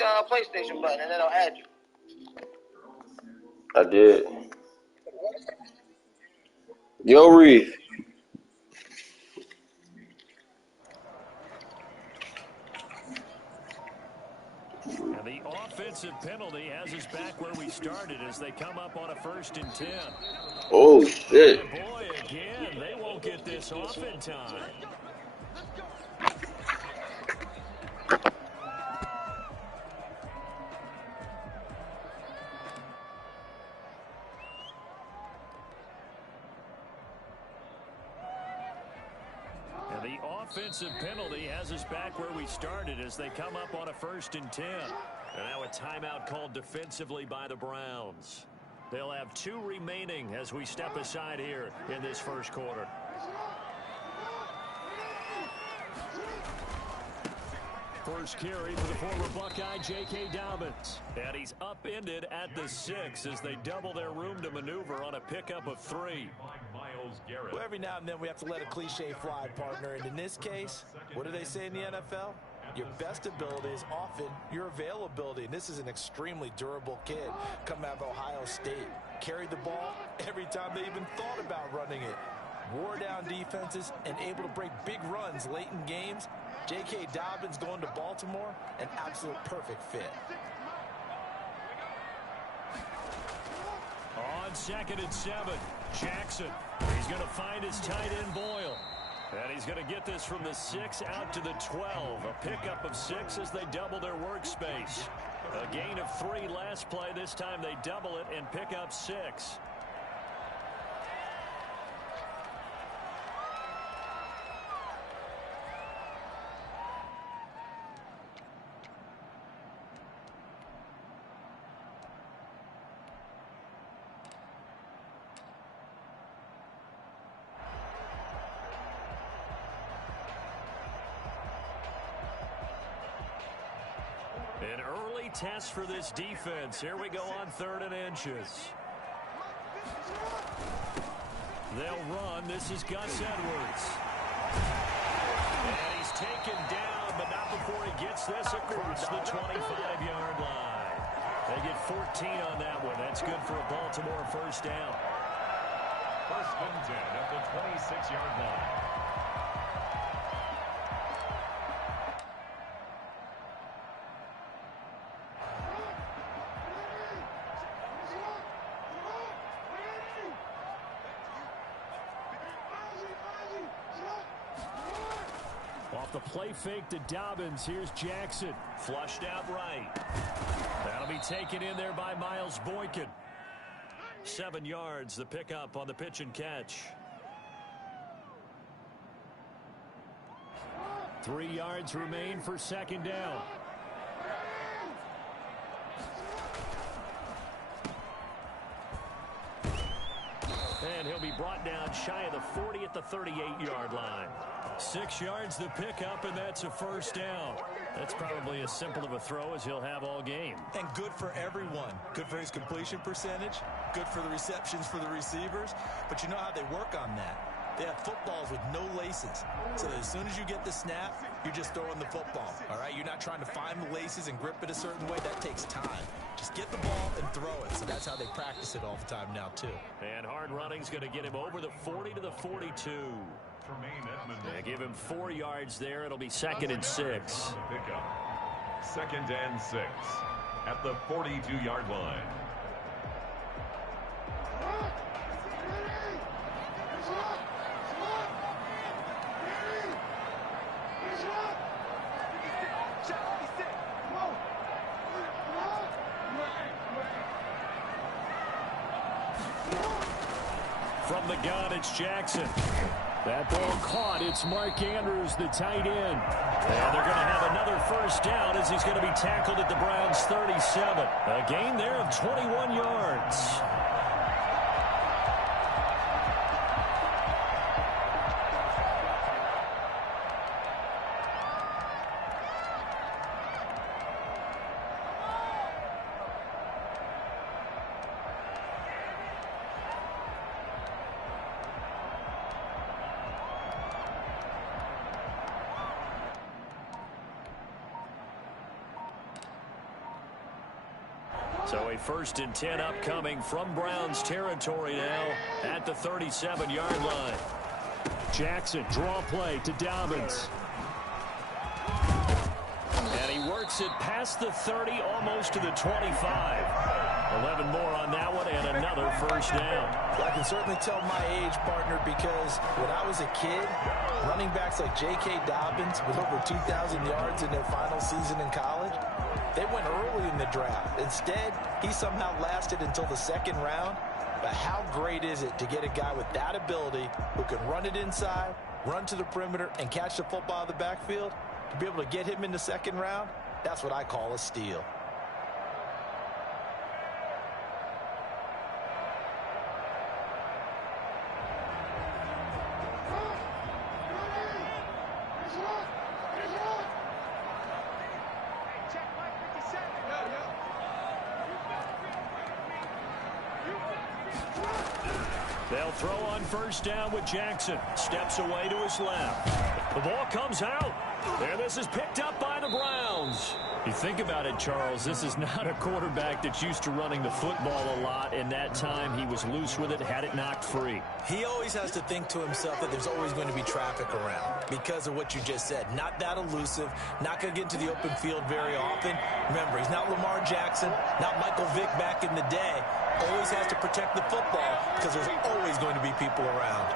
the PlayStation button, and it'll add you. I did. Yo, Reef. And the offensive penalty has us back where we started as they come up on a 1st and 10. Oh, shit. And boy, again, they won't get this off in time. And the offensive penalty has us back where we started as they come up on a 1st and 10. And now a timeout called defensively by the Browns. They'll have 2 remaining as we step aside here in this 1st quarter. First carry for the former Buckeye, J.K. Dobbins. And he's upended at the 6 as they double their room to maneuver on a pickup of 3. Well, every now and then we have to let a cliche fly, partner. And in this case, what do they say in the NFL? Your best ability is often your availability. And this is an extremely durable kid coming out of Ohio State. Carried the ball every time they even thought about running it. Wore down defenses and able to break big runs late in games. J.K. Dobbins going to Baltimore, an absolute perfect fit. On 2nd and 7, Jackson. He's going to find his tight end Boyle. And he's going to get this from the 6 out to the 12. A pickup of 6 as they double their workspace. A gain of 3 last play. This time they double it and pick up 6. An early test for this defense. Here we go on 3rd and inches. They'll run. This is Gus Edwards. And he's taken down, but not before he gets this across the 25-yard line. They get 14 on that one. That's good for a Baltimore 1st down. 1st and 10 at the 26-yard line. Off the play fake to Dobbins. Here's Jackson. Flushed out right. That'll be taken in there by Miles Boykin. 7 yards, the pickup on the pitch and catch. 3 yards remain for 2nd down. And he'll be brought down shy of the 40 at the 38-yard line. 6 yards the pickup, and that's a 1st down. That's probably as simple of a throw as he'll have all game. And good for everyone. Good for his completion percentage. Good for the receptions for the receivers. But you know how they work on that. They have footballs with no laces. So that as soon as you get the snap, you're just throwing the football. All right? You're not trying to find the laces and grip it a certain way. That takes time. Just get the ball and throw it. So that's how they practice it all the time now, too. And hard running's going to get him over the 40 to the 42. They give him 4 yards there. It'll be 2nd and 6. 2nd and 6 at the 42-yard line. From the gun, it's Jackson. That ball caught. It's Mark Andrews, the tight end. And they're going to have another 1st down as he's going to be tackled at the Browns' 37. A gain there of 21 yards. So a 1st and 10 upcoming from Browns territory now at the 37-yard line. Jackson, draw play to Dobbins. And he works it past the 30, almost to the 25. 11 more on that one and another first down. I can certainly tell my age, partner, because when I was a kid, running backs like J.K. Dobbins with over 2,000 yards in their final season in college, they went early in the draft. Instead, he somehow lasted until the 2nd round. But how great is it to get a guy with that ability who can run it inside, run to the perimeter, and catch the football out of the backfield? To be able to get him in the 2nd round, that's what I call a steal. They'll throw on 1st down with Jackson. Steps away to his left. The ball comes out. And this is picked up by the Browns. You think about it, Charles, this is not a quarterback that's used to running the football a lot. In that time, he was loose with it, had it knocked free. He always has to think to himself that there's always going to be traffic around because of what you just said. Not that elusive, not going to get into the open field very often. Remember, he's not Lamar Jackson, not Michael Vick back in the day. Always has to protect the football because there's always going to be people around.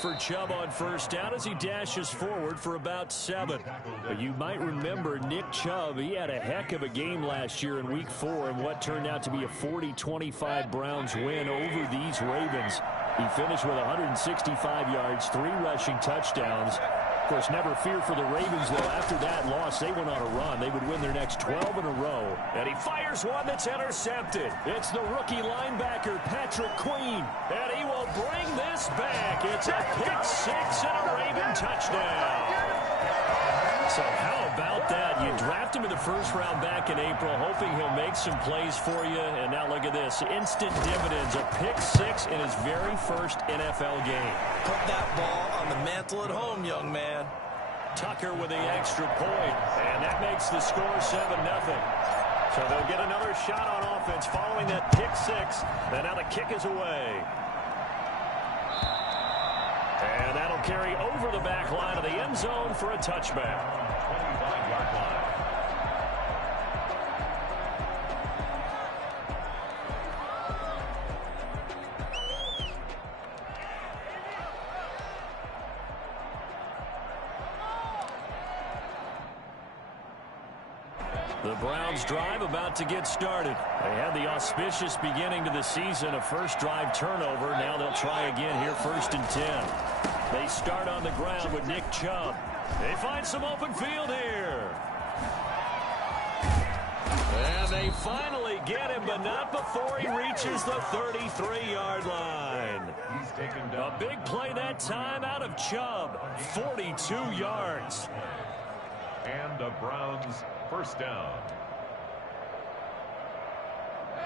For Chubb on 1st down as he dashes forward for about 7. But you might remember Nick Chubb, he had a heck of a game last year in Week 4 in what turned out to be a 40-25 Browns win over these Ravens. He finished with 165 yards, 3 rushing touchdowns. Of course, never fear for the Ravens, though. After that loss, they went on a run. They would win their next 12 in a row. And he fires one that's intercepted. It's the rookie linebacker, Patrick Queen. And he will bring this back. It's a pick 6 and a Raven touchdown. So how about that? You draft him in the 1st round back in April, hoping he'll make some plays for you. And now look at this. Instant dividends. A pick 6 in his very 1st NFL game. Put that ball on the mantle at home, young man. Tucker with the extra point. And that makes the score 7-0. So they'll get another shot on offense following that pick 6. And now the kick is away. And that'll carry over the back line of the end zone for a touchback. 25-yard line. The Browns drive about to get started. They had the auspicious beginning to the season, a 1st drive turnover. Now they'll try again here, 1st and 10. They start on the ground with Nick Chubb. They find some open field here. And they finally get him, but not before he reaches the 33-yard line. A big play that time out of Chubb, 42 yards. And the Browns 1st down.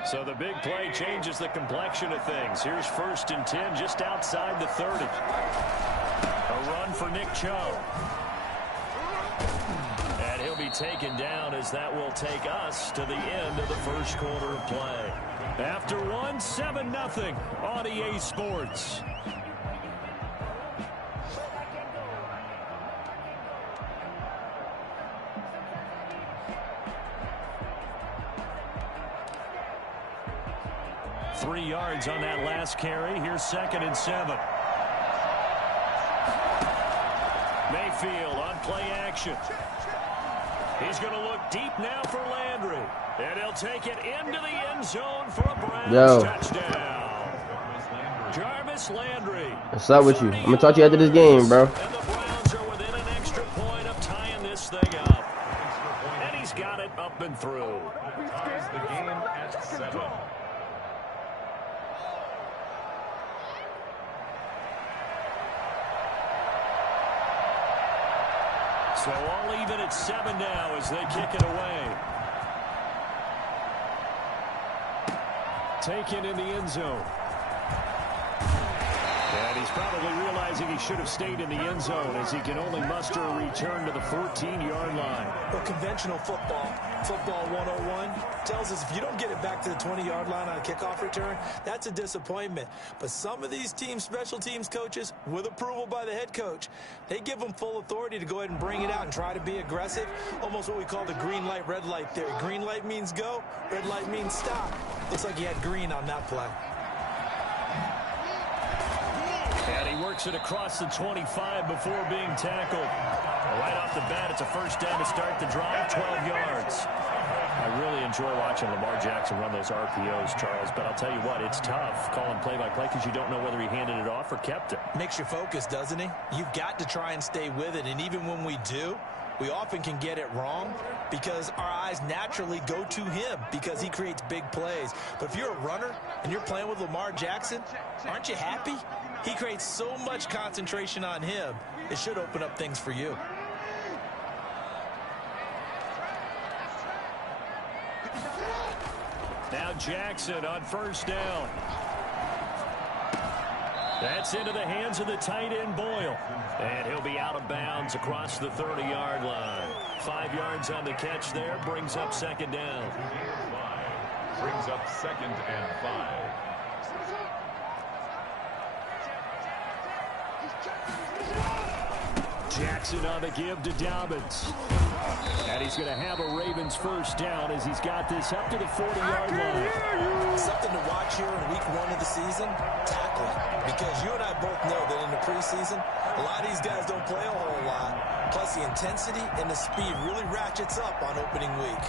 So the big play changes the complexion of things. Here's 1st and 10 just outside the 30. A run for Nick Chubb. And he'll be taken down as that will take us to the end of the 1st quarter of play. After one, 7-0 on EA Sports. Three yards on that last carry. Here's 2nd and 7. Mayfield on play action. He's going to look deep now for Landry. And he'll take it into the end zone for a Browns touchdown. Jarvis Landry. What's up with you? I'm going to talk to you after this game, bro. And the Browns are within an extra point of tying this thing up. And he's got it up and through. Ties the game at 7. So all even at 7 now as they kick it away. taken in the end zone. And he's probably realizing he should have stayed in the end zone as he can only muster a return to the 14-yard line. But conventional football 101, tells us if you don't get it back to the 20-yard line on a kickoff return, that's a disappointment. But some of these team special teams coaches, with approval by the head coach, they give them full authority to go ahead and bring it out and try to be aggressive, almost what we call the green light, red light theory. Green light means go, red light means stop. Looks like he had green on that play. And he works it across the 25 before being tackled. Right off the bat, it's a first down to start the drive, 12 yards. I really enjoy watching Lamar Jackson run those RPOs, Charles, but I'll tell you what, it's tough calling play-by-play because you don't know whether he handed it off or kept it. Makes you focus, doesn't he? You've got to try and stay with it, and even when we do, we often can get it wrong because our eyes naturally go to him because he creates big plays. But if you're a runner and you're playing with Lamar Jackson, aren't you happy? He creates so much concentration on him, it should open up things for you. Now Jackson on first down. That's into the hands of the tight end, Boyle. And he'll be out of bounds across the 30-yard line. 5 yards on the catch there, brings up second down. Brings up 2nd and 5. Jackson on the give to Dobbins. And he's going to have a Ravens first down as he's got this up to the 40-yard line. Something to watch here in week 1 of the season, tackling. Because you and I both know that in the preseason, a lot of these guys don't play a whole lot. Plus the intensity and the speed really ratchets up on opening week.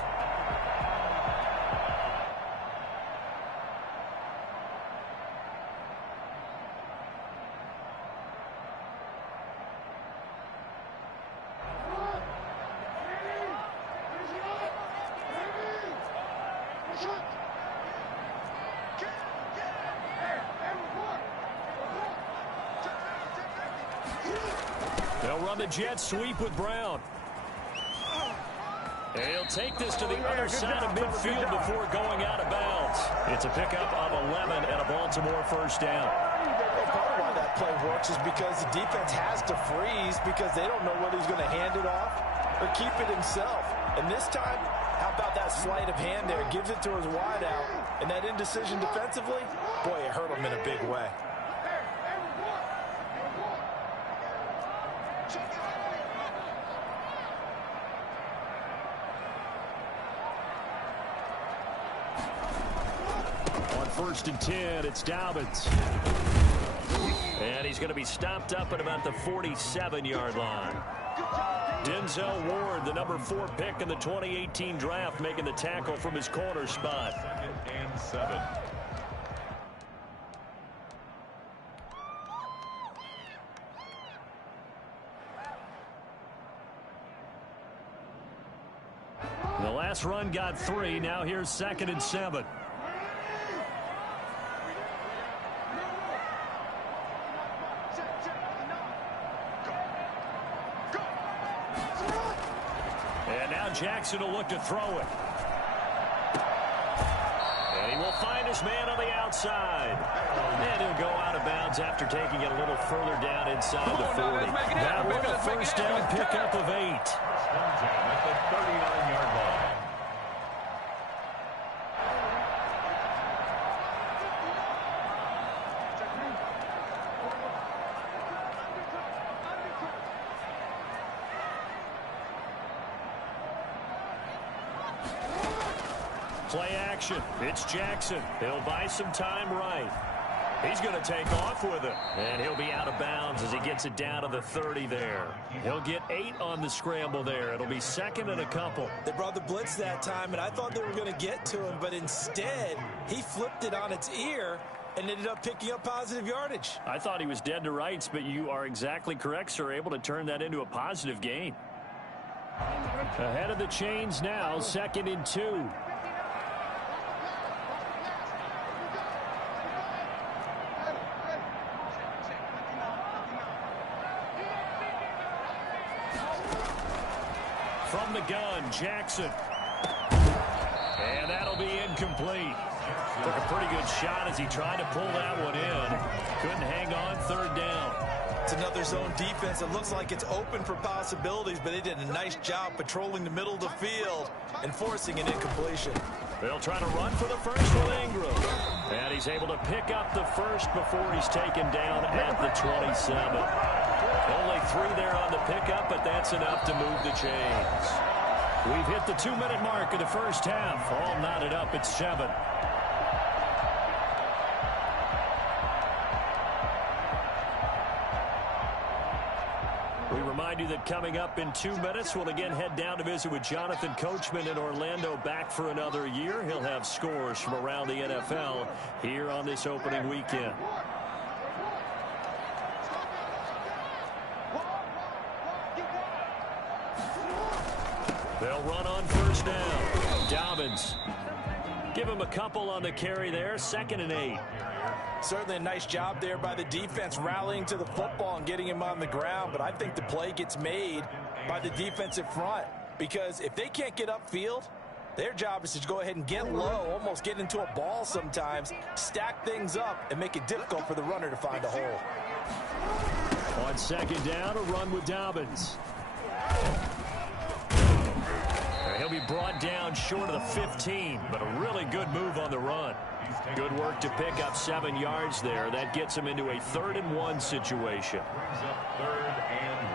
They'll run the jet sweep with Brown. And he'll take this to the other side of midfield before going out of bounds. It's a pickup of 11 and a Baltimore first down. Part of why that play works is because the defense has to freeze because they don't know whether he's going to hand it off or keep it himself. And this time, how about that sleight of hand there? Gives it to his wideout. And that indecision defensively, boy, it hurt him in a big way. First and 10, it's Dobbins. And he's going to be stopped up at about the 47-yard line. Denzel Ward, the number 4 pick in the 2018 draft, making the tackle from his corner spot. 2nd and 7. The last run got 3. Now here's 2nd and 7. Jackson will look to throw it. And he will find his man on the outside. And he'll go out of bounds after taking it a little further down inside the 40. That will be a first down pickup of 8. At the 39-yard line. Play action. It's Jackson. He'll buy some time right. He's going to take off with it. And he'll be out of bounds as he gets it down to the 30 there. He'll get 8 on the scramble there. It'll be 2nd and a couple. They brought the blitz that time, and I thought they were going to get to him, but instead, he flipped it on its ear and ended up picking up positive yardage. I thought he was dead to rights, but you are exactly correct, sir. Able to turn that into a positive gain. Ahead of the chains now, 2nd and 2. From the gun, Jackson. And that'll be incomplete. Took a pretty good shot as he tried to pull that one in. Couldn't hang on, third down. It's another zone defense. It looks like it's open for possibilities, but they did a nice job patrolling the middle of the field and forcing an incompletion. They'll try to run for the first with Ingram. And he's able to pick up the first before he's taken down at the 27. Only 3 there on the pickup, but that's enough to move the chains. We've hit the 2-minute mark of the first half. All knotted up at 7. We remind you that coming up in 2 minutes, we'll again head down to visit with Jonathan Coachman in Orlando, back for another year. He'll have scores from around the NFL here on this opening weekend. They'll run on first down. Dobbins. Give him a couple on the carry there. 2nd and 8. Certainly a nice job there by the defense rallying to the football and getting him on the ground, but I think the play gets made by the defensive front, because if they can't get upfield, their job is to go ahead and get low, almost get into a ball sometimes, stack things up, and make it difficult for the runner to find a hole. On 2nd down, a run with Dobbins. He'll be brought down short of the 15, but a really good move on the run. Good work to pick up 7 yards there. That gets him into a 3rd and 1 situation. Brings up 3rd and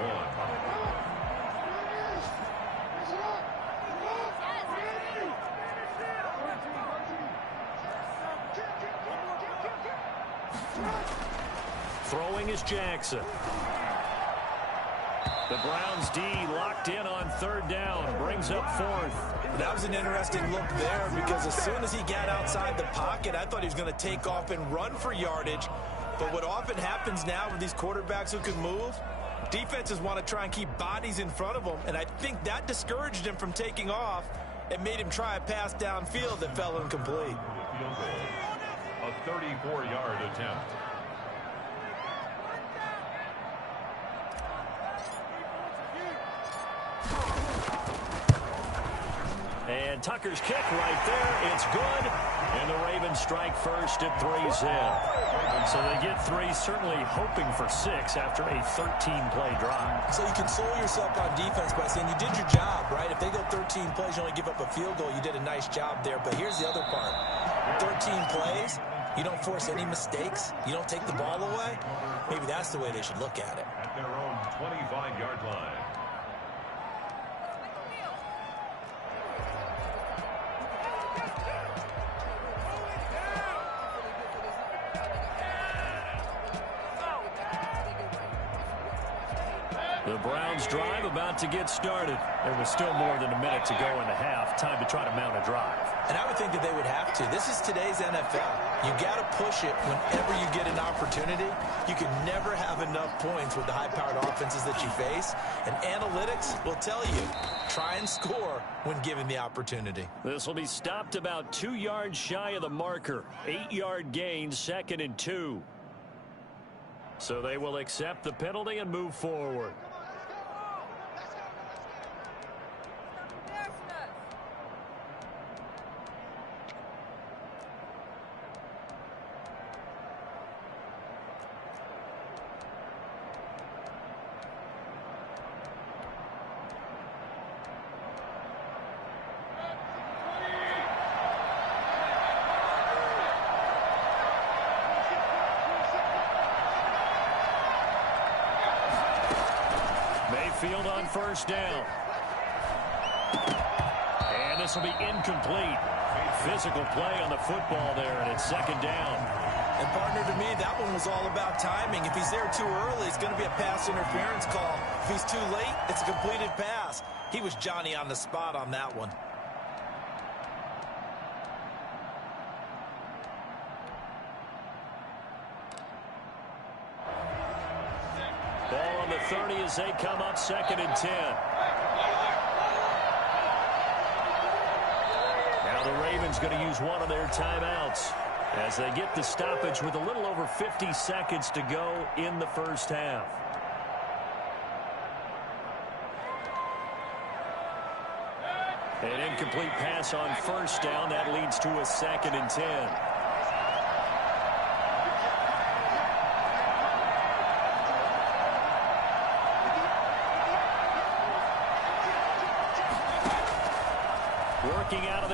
1. Throwing is Jackson. The Browns D locked in on 3rd down. Brings up 4th. That was an interesting look there, because as soon as he got outside the pocket, I thought he was going to take off and run for yardage. But what often happens now with these quarterbacks who can move, defenses want to try and keep bodies in front of them, and I think that discouraged him from taking off and made him try a pass downfield that fell incomplete. Field goal. A 34-yard attempt. And Tucker's kick right there. It's good. And the Ravens strike first at 3-zip. So they get 3, certainly hoping for 6 after a 13-play drive. So you console yourself on defense by saying you did your job, right? If they go 13 plays, you only give up a field goal, you did a nice job there. But here's the other part. 13 plays, you don't force any mistakes, you don't take the ball away. Maybe that's the way they should look at it. At their own 25-yard line. The Browns drive about to get started. There was still more than a minute to go in the half. Time to try to mount a drive. And I would think that they would have to. This is today's NFL. You got to push it whenever you get an opportunity. You can never have enough points with the high-powered offenses that you face. And analytics will tell you, try and score when given the opportunity. This will be stopped about 2 yards shy of the marker. 8-yard gain, 2nd and 2. So they will accept the penalty and move forward. Mayfield on first down. And this will be incomplete. Physical play on the football there, and it's 2nd down. And partner, to me, that one was all about timing. If he's there too early, it's going to be a pass interference call. If he's too late, it's a completed pass. He was Johnny on the spot on that one. Ball on the 30 as they come up 2nd and 10. Now the Ravens going to use one of their timeouts as they get the stoppage with a little over 50 seconds to go in the first half. An incomplete pass on first down. That leads to a 2nd and 10.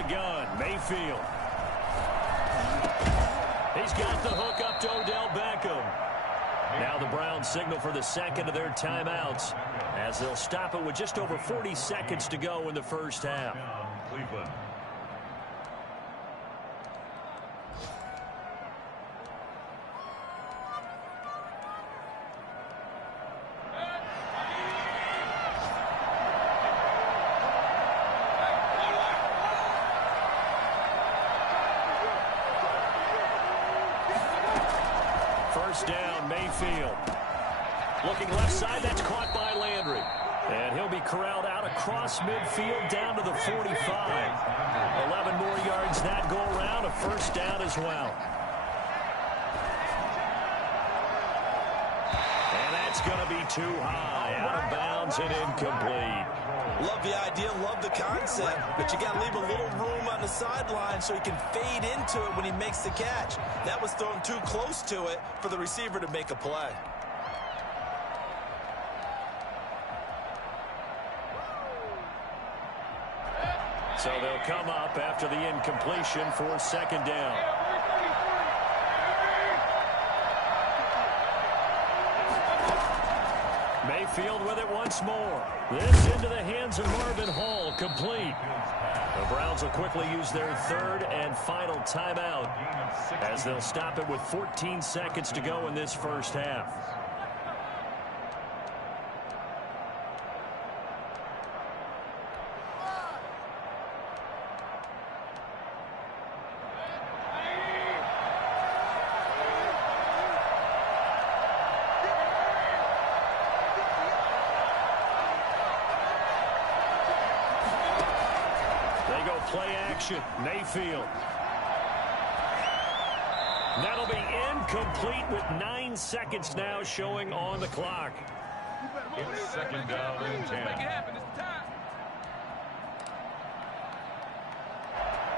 the gun, Mayfield. He's got the hook up to Odell Beckham. Now the Browns signal for the second of their timeouts as they'll stop it with just over 40 seconds to go in the first half. Cleveland. First down, Mayfield. Looking left side, that's caught by Landry. And he'll be corralled out across midfield down to the 45. 11 more yards that go around, a first down as well. And that's going to be too high, out of bounds and incomplete. Love the idea, love the concept, but you got to leave a little room on the sideline so he can fade into it when he makes the catch. That was thrown too close to it for the receiver to make a play. So they'll come up after the incompletion for second down. Mayfield with it once more. This into the hands of Marvin Hall, complete. The Browns will quickly use their third and final timeout as they'll stop it with 14 seconds to go in this first half. Play action, Mayfield. That'll be incomplete with 9 seconds now showing on the clock. It's second down and 10.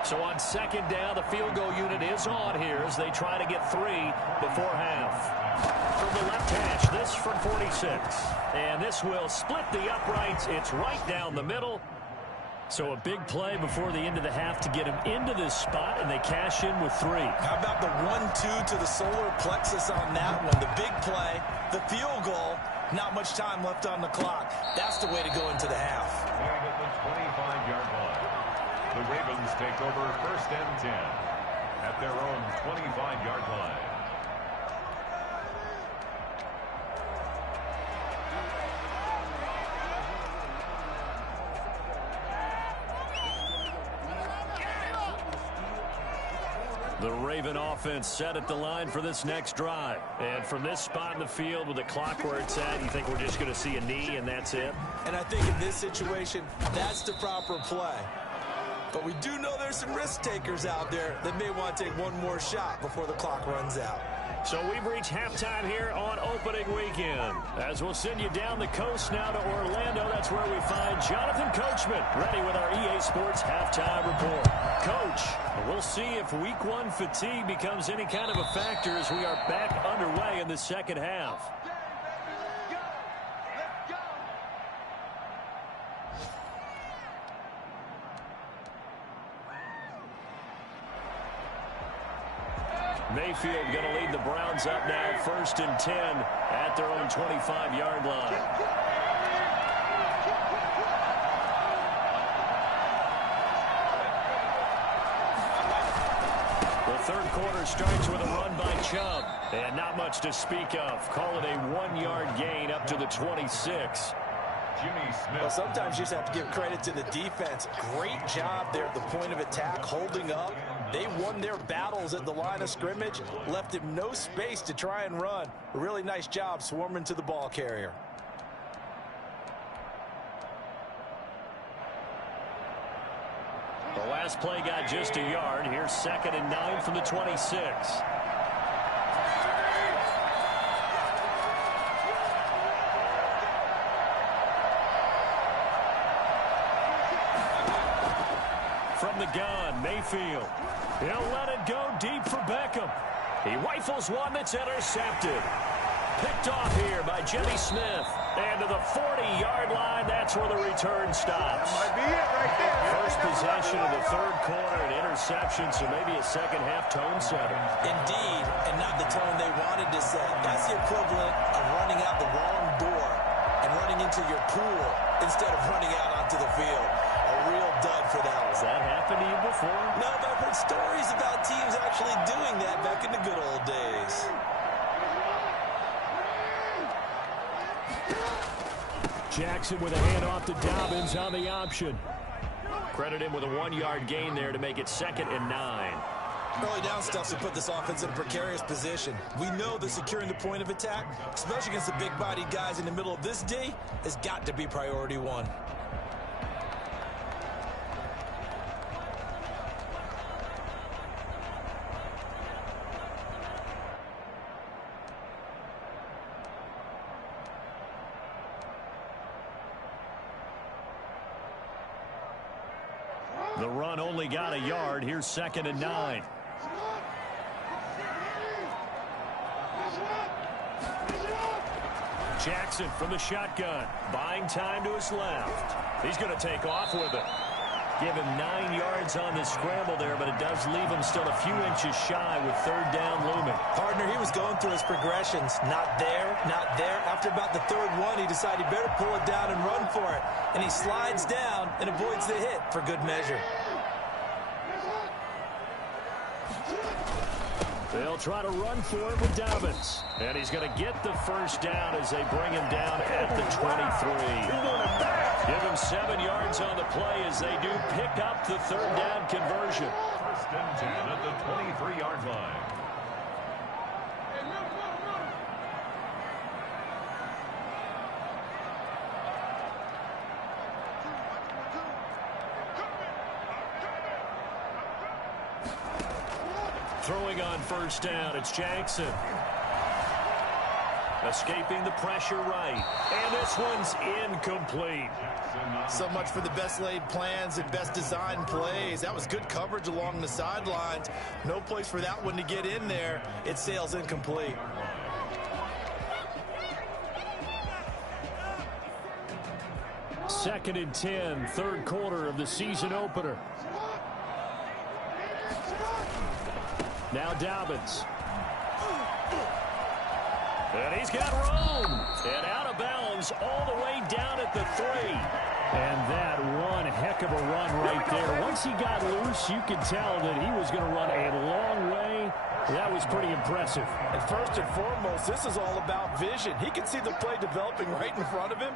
So on second down, the field goal unit is on here as they try to get 3 before half. From the left hash, this from 46. And this will split the uprights. It's right down the middle. So a big play before the end of the half to get him into this spot, and they cash in with 3. How about the 1-2 to the solar plexus on that one? The big play, the field goal, not much time left on the clock. That's the way to go into the half. And at the 25-yard line, the Ravens take over first and 10 at their own 25-yard line. The Raven offense set at the line for this next drive. And from this spot in the field with the clock where it's at, you think we're just going to see a knee and that's it? And I think in this situation, that's the proper play. But we do know there's some risk takers out there that may want to take one more shot before the clock runs out. So we've reached halftime here on opening weekend. As we'll send you down the coast now to Orlando, that's where we find Jonathan Coachman ready with our EA Sports Halftime Report. Coach, we'll see if Week 1 fatigue becomes any kind of a factor as we are back underway in the second half. Mayfield going to lead the Browns up now, first and 10 at their own 25-yard line. The third quarter starts with a run by Chubb, and not much to speak of. Call it a 1-yard gain up to the 26. Well, sometimes you just have to give credit to the defense. Great job there at the point of attack, holding up. They won their battles at the line of scrimmage, left him no space to try and run. A really nice job swarming to the ball carrier. The last play got just a yard. Here's 2nd and 9 from the 26. From the gun, Mayfield. He'll let it go deep for Beckham. He rifles one that's intercepted. Picked off here by Jimmy Smith. And to the 40-yard line, that's where the return stops. That might be it right there. First possession of the third quarter, an interception, so maybe a second-half tone setter. Indeed, and not the tone they wanted to set. That's the equivalent of running out the wrong door and running into your pool instead of running out onto the field. A real dud for that one. Has that happened to you before? No, but I've heard stories about teams actually doing that back in the good old days. Jackson with a handoff to Dobbins on the option. Credit him with a 1-yard gain there to make it 2nd and 9. Early down stuff to put this offense in a precarious position. We know that securing the point of attack, especially against the big-bodied guys in the middle of this D, has got to be priority one. The run only got a yard. Here's 2nd and 9. Jackson from the shotgun. Buying time to his left. He's going to take off with it. Give him 9 yards on the scramble there, but it does leave him still a few inches shy with 3rd down looming. Partner, he was going through his progressions. Not there, not there. After about the 3rd one, he decided he better pull it down and run for it. And he slides down and avoids the hit for good measure. They'll try to run for it with Dobbins. And he's going to get the first down as they bring him down at the 23. Give him 7 yards on the play as they do pick up the 3rd down conversion. 1st and 10 at the 23-yard line. Throwing on 1st down, it's Jackson. Escaping the pressure right. And this one's incomplete. So much for the best laid plans and best designed plays. That was good coverage along the sidelines. No place for that one to get in there. It sails incomplete. Second and 10, 3rd quarter of the season opener. Now Dobbins. And he's got room. And out of bounds all the way down at the 3. And that one heck of a run right there. Once he got loose, you could tell that he was going to run a long way. That was pretty impressive. And first and foremost, this is all about vision. He can see the play developing right in front of him.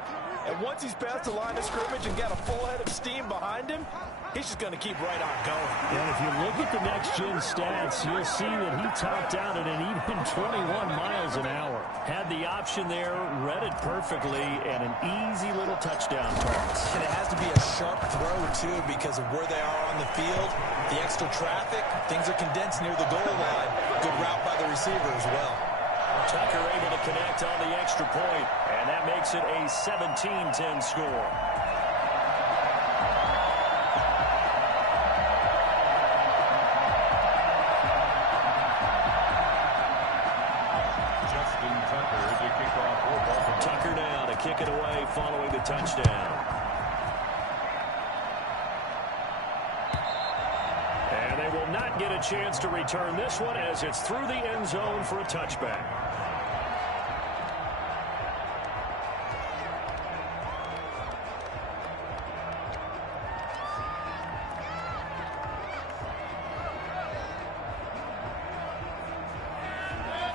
And once he's past the line of scrimmage and got a full head of steam behind him, he's just going to keep right on going. And if you look at the next-gen stats, you'll see that he topped out at an even 21 miles an hour. Had the option there, read it perfectly, and an easy little touchdown toss. And it has to be a sharp throw, too, because of where they are on the field, the extra traffic, things are condensed near the goal line. Good route by the receiver as well. Tucker able to connect on the extra point, and that makes it a 17-10 score. Tucker now to kick it away following the touchdown. And they will not get a chance to return this one as it's through the end zone for a touchback.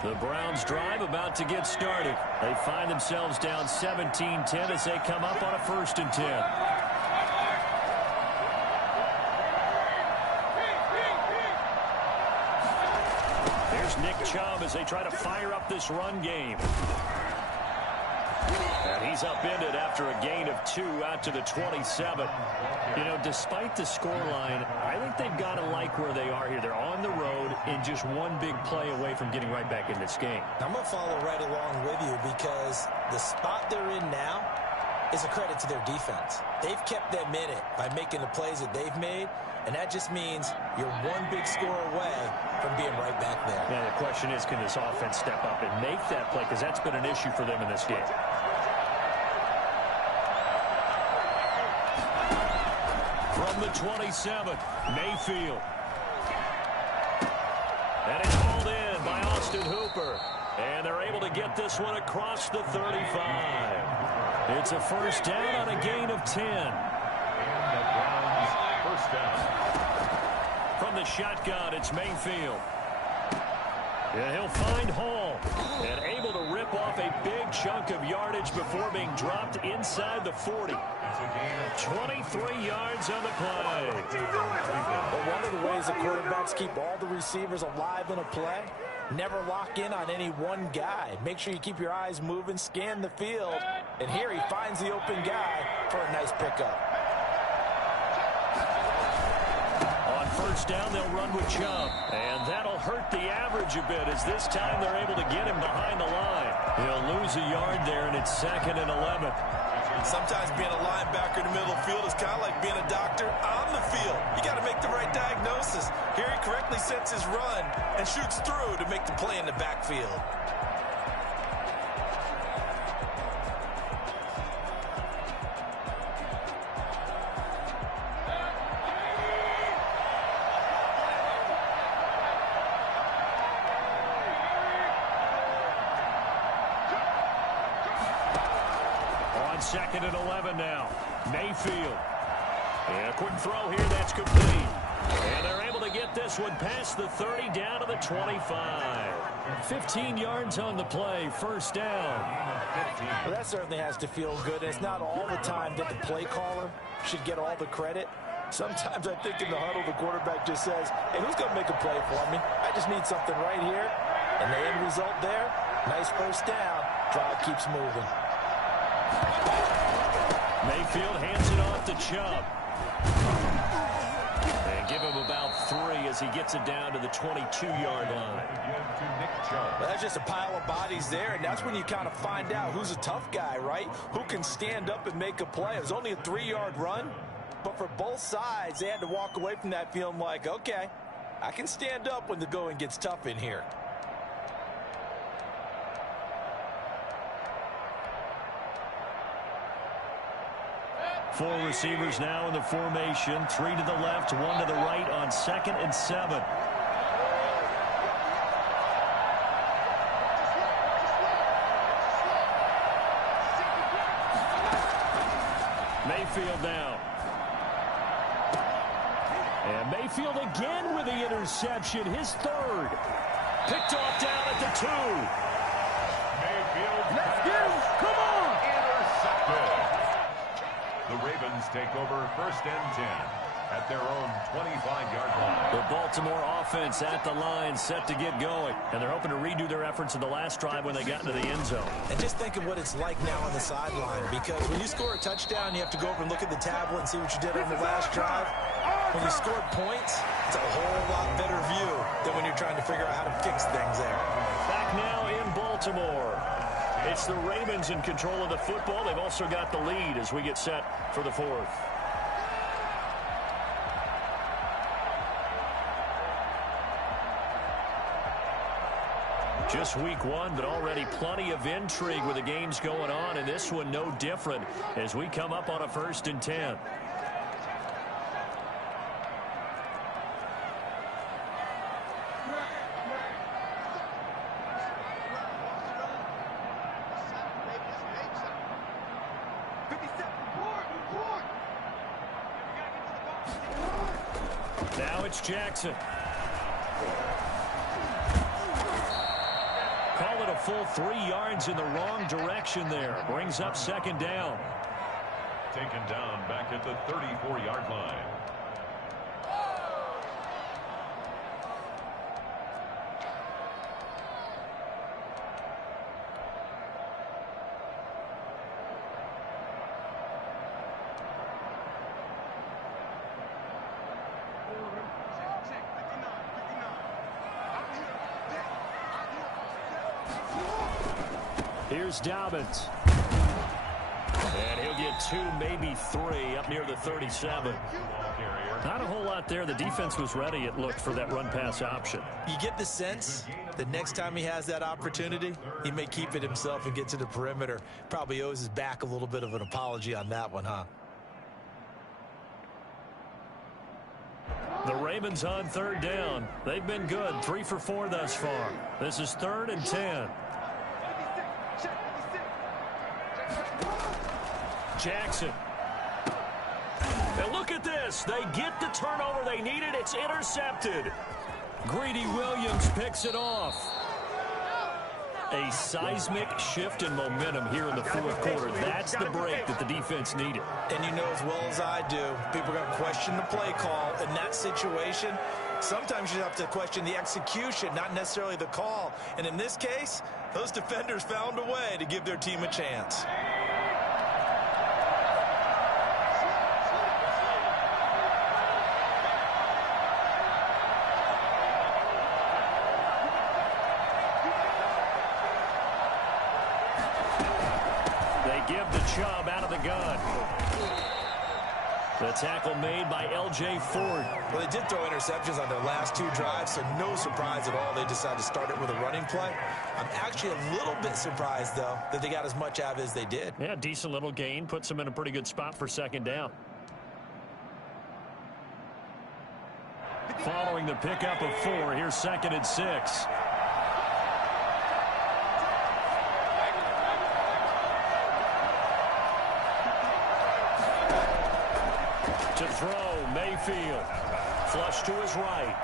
The Browns drive about to get started. They find themselves down 17-10 as they come up on a 1st and 10. Here's Nick Chubb as they try to fire up this run game. And he's upended after a gain of 2 out to the 27. You know, despite the scoreline, I think they've got to like where they are here. They're on the road and just one big play away from getting right back in this game. I'm going to follow right along with you because the spot they're in now is a credit to their defense. They've kept them in it by making the plays that they've made, And that just means you're one big score away from being right back there. Yeah, the question is, can this offense step up and make that play? Because that's been an issue for them in this game. From the 27, Mayfield. And it's hauled in by Austin Hooper. And they're able to get this one across the 35. It's a first down on a gain of 10. And the Browns first down. From the shotgun, it's Mayfield. Yeah, he'll find Hall. And able to rip off a big chunk of yardage before being dropped inside the 40. 23 yards on the play. But one of the ways the quarterbacks keep all the receivers alive in a play, never lock in on any one guy. Make sure you keep your eyes moving, scan the field. And here he finds the open guy for a nice pickup. On first down, they'll run with Chubb. And that'll hurt the average a bit as this time they're able to get him behind the line. He'll lose a yard there, and it's 2nd and 11. Sometimes being a linebacker in the middle of the field is kind of like being a doctor on the field. You got to make the right diagnosis. Here he correctly sets his run and shoots through to make the play in the backfield. On 2nd and 11 now. Mayfield. And a quick throw here, that's complete. And they're able to get this one past the 30 down to the 25. 15 yards on the play, first down. Well, that certainly has to feel good. It's not all the time that the play caller should get all the credit. Sometimes I think in the huddle, the quarterback just says, hey, who's going to make a play for me? I just need something right here. And the end result there, nice first down. Drive keeps moving. Mayfield hands it off to Chubb. And give him about 3 as he gets it down to the 22-yard line. Well, that's just a pile of bodies there, and that's when you kind of find out who's a tough guy, right? Who can stand up and make a play. It was only a 3-yard run, but for both sides, they had to walk away from that feeling like, okay, I can stand up when the going gets tough in here. Four receivers now in the formation. 3 to the left, 1 to the right on 2nd and 7. Mayfield now. And Mayfield again with the interception, his 3rd. Picked off down at the 2. Mayfield. Let's get him. Come on. Intercepted. The Ravens take over 1st and 10 at their own 25-yard line. The Baltimore offense at the line, set to get going. And they're hoping to redo their efforts in the last drive when they got into the end zone. And just think of what it's like now on the sideline, because when you score a touchdown, you have to go over and look at the tablet and see what you did on the last drive. When you scored points, it's a whole lot better view than when you're trying to figure out how to fix things there. Back now in Baltimore. It's the Ravens in control of the football. They've also got the lead as we get set for the 4th. Just week 1, but already plenty of intrigue with the games going on, and this one no different as we come up on a 1st and 10. Now it's Jackson. Call it a full 3 yards in the wrong direction there. Brings up 2nd down. Taken down back at the 34-yard line. Here's Dobbins. And he'll They'll get 2, maybe 3 up near the 37. Not a whole lot there. The defense was ready, it looked, for that run-pass option. You get the sense that next time he has that opportunity, he may keep it himself and get to the perimeter. Probably owes his back a little bit of an apology on that one, huh? The Ravens on 3rd down. They've been good, 3 for 4 thus far. This is 3rd and 10. Jackson. And look at this. They get the turnover they needed. It's intercepted. Greedy Williams picks it off. A seismic shift in momentum here in the 4th quarter. That's the break that the defense needed. And you know as well as I do, people are going to question the play call. In that situation, sometimes you have to question the execution, not necessarily the call. And in this case, those defenders found a way to give their team a chance. Give the Chubb out of the gun. The tackle made by L.J. Ford. Well, they did throw interceptions on their last 2 drives, so no surprise at all they decided to start it with a running play. I'm actually a little bit surprised, though, that they got as much out of it as they did. Yeah, decent little gain. Puts them in a pretty good spot for 2nd down. Following the pickup of 4, here's 2nd and 6. To throw, Mayfield. Flush to his right.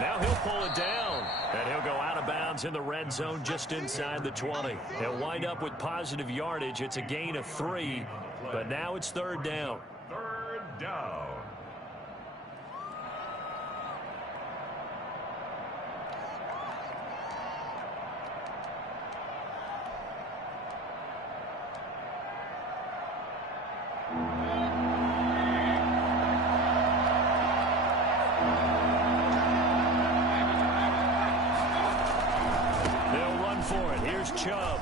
Now he'll pull it down. And he'll go out of bounds in the red zone just inside the 20. He'll wind up with positive yardage. It's a gain of 3. But now it's 3rd down. 3rd down. Chubb.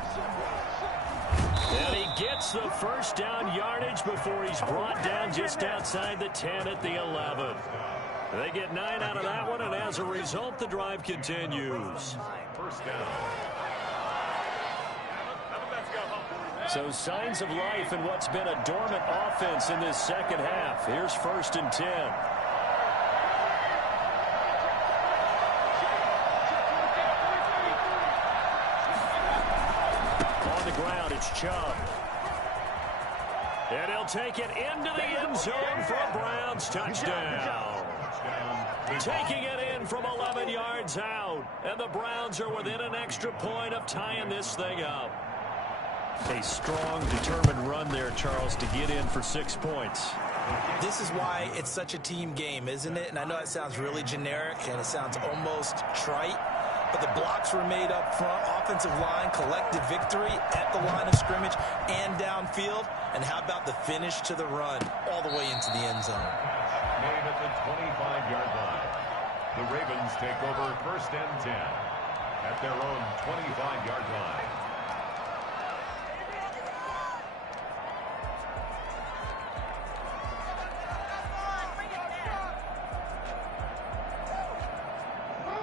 And he gets the 1st down yardage before he's brought down just outside the 10 at the 11. They get 9 out of that one, and as a result, the drive continues. 1st down. So signs of life in what's been a dormant offense in this 2nd half. Here's 1st and 10. Chubb. And he'll take it into the end zone for a Browns touchdown. Taking it in from 11 yards out. And the Browns are within an extra point of tying this thing up. A strong, determined run there, Charles, to get in for 6 points. This is why it's such a team game, isn't it? And I know it sounds really generic and it sounds almost trite. But the blocks were made up front, offensive line, collective victory at the line of scrimmage and downfield. And how about the finish to the run all the way into the end zone? Made at the 25-yard line. The Ravens take over 1st and 10 at their own 25-yard line.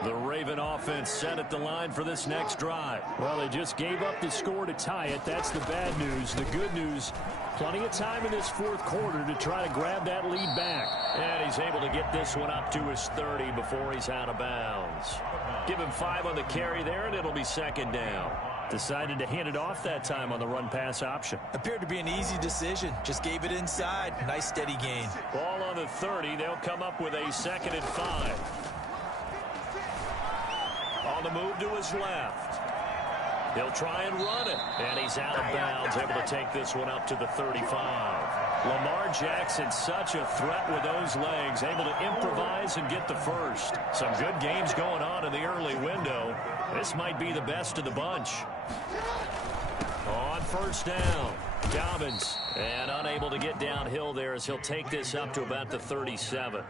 The Raven offense set at the line for this next drive. Well, they just gave up the score to tie it. That's the bad news. The good news, plenty of time in this 4th quarter to try to grab that lead back. And he's able to get this one up to his 30 before he's out of bounds. Give him 5 on the carry there, and it'll be 2nd down. Decided to hand it off that time on the run-pass option. Appeared to be an easy decision. Just gave it inside. Nice steady gain. Ball on the 30. They'll come up with a 2nd and 5. On the move to his left. He'll try and run it. And he's out of bounds, able to take this one up to the 35. Lamar Jackson, such a threat with those legs, able to improvise and get the 1st. Some good games going on in the early window. This might be the best of the bunch. On 1st down, Dobbins. And unable to get downhill there as he'll take this up to about the 37.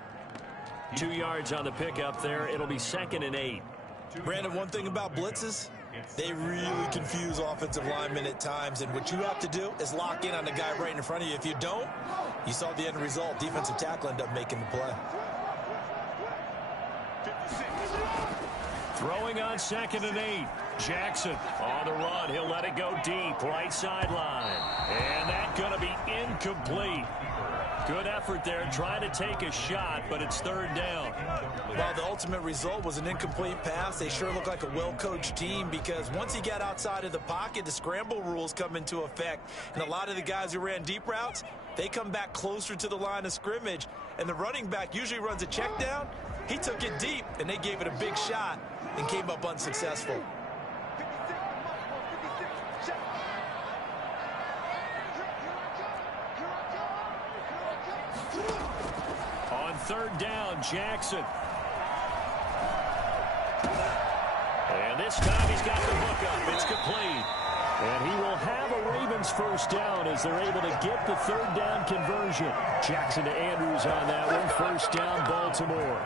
2 yards on the pickup there. It'll be 2nd and 8. Brandon, one thing about blitzes, They really confuse offensive linemen at times, and what you have to do is lock in on the guy right in front of you. If you don't, you saw the end result. Defensive tackle ended up making the play. Throwing on 2nd and 8. Jackson on the run. He'll let it go deep. Right sideline. And that's going to be incomplete. Good effort there trying to take a shot, but it's 3rd down. Well, the ultimate result was an incomplete pass. They sure look like a well-coached team because once he got outside of the pocket, the scramble rules come into effect. And a lot of the guys who ran deep routes, they come back closer to the line of scrimmage. And the running back usually runs a check down. He took it deep, and they gave it a big shot and came up unsuccessful. On 3rd down, Jackson. And this time he's got the hook up. It's complete. And he will have a Ravens 1st down as they're able to get the 3rd down conversion. Jackson to Andrews on that one. 1st down, Baltimore.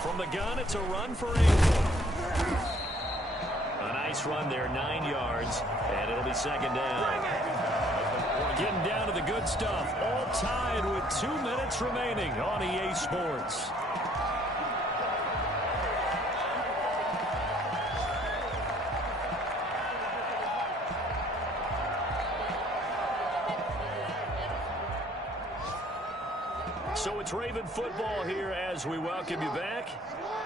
From the gun, it's a run for Abel. A nice run there, 9 yards, and it'll be 2nd down. Getting down to the good stuff, all tied with 2 minutes remaining on EA Sports. So it's Raven football here as we welcome you back.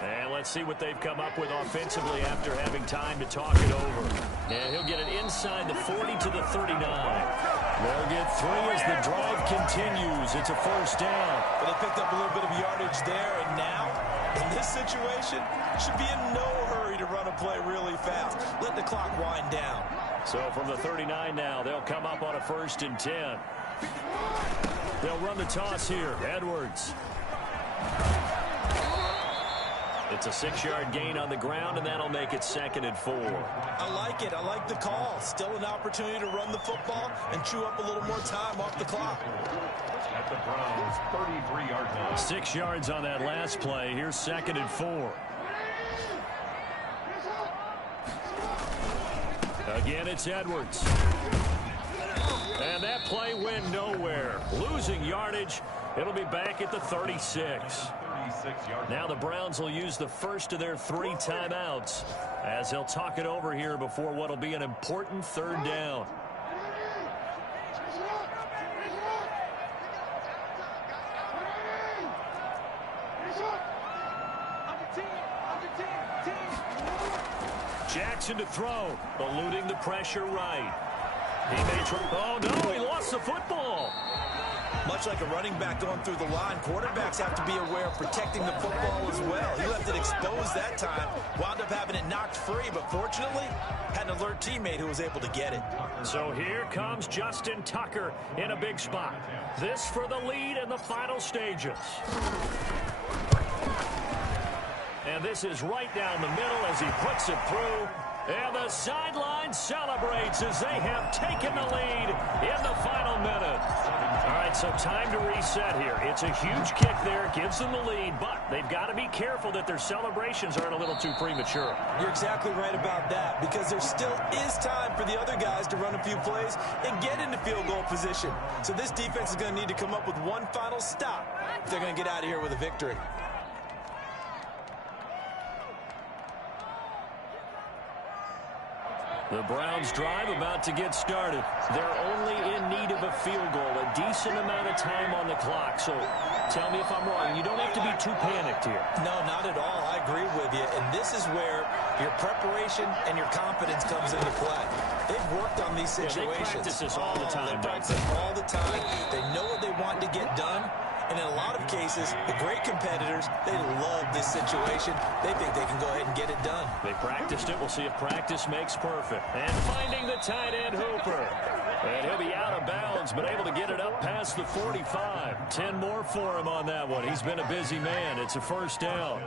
And let's see what they've come up with offensively after having time to talk it over. And he'll get it inside the 40 to the 39. They'll get 3 as the drive continues. It's a 1st down. Well, they picked up a little bit of yardage there, and now, in this situation, should be in no hurry to run a play really fast. Let the clock wind down. So from the 39 now, they'll come up on a 1st and 10. They'll run the toss here. Edwards. It's a 6-yard gain on the ground, and that'll make it 2nd and 4. I like it. I like the call. Still an opportunity to run the football and chew up a little more time off the clock. At the Browns' 33-yard line. 6 yards on that last play. Here's 2nd and 4. Again, it's Edwards. And that play went nowhere. Losing yardage. It'll be back at the 36. Now the Browns will use the first of their 3 timeouts as they'll talk it over here before what will be an important 3rd down. Jackson to throw, eluding the pressure right. He may try. Oh, no, he lost the football. Much like a running back going through the line, quarterbacks have to be aware of protecting the football as well. He left it exposed that time, wound up having it knocked free, but fortunately, had an alert teammate who was able to get it. So here comes Justin Tucker in a big spot. This for the lead in the final stages. And this is right down the middle as he puts it through. And the sideline celebrates as they have taken the lead in the final minute. All right, so time to reset here. It's a huge kick there, gives them the lead, but they've got to be careful that their celebrations aren't a little too premature. You're exactly right about that, because there still is time for the other guys to run a few plays and get into field goal position. So this defense is going to need to come up with one final stop if they're going to get out of here with a victory. The Browns drive about to get started. They're only in need of a field goal, a decent amount of time on the clock. So tell me if I'm wrong. You don't have to be too panicked here. No, not at all. I agree with you. And this is where your preparation and your confidence comes into play. They've worked on these situations. They practice this all the time. They practice it all the time. They know what they want to get done, And in a lot of cases, the great competitors, they love this situation. They think they can go ahead and get it done. They practiced it. We'll see if practice makes perfect. And finding the tight end Hooper. And he'll be out of bounds, but able to get it up past the 45. 10 more for him on that one. He's been a busy man. It's a first down.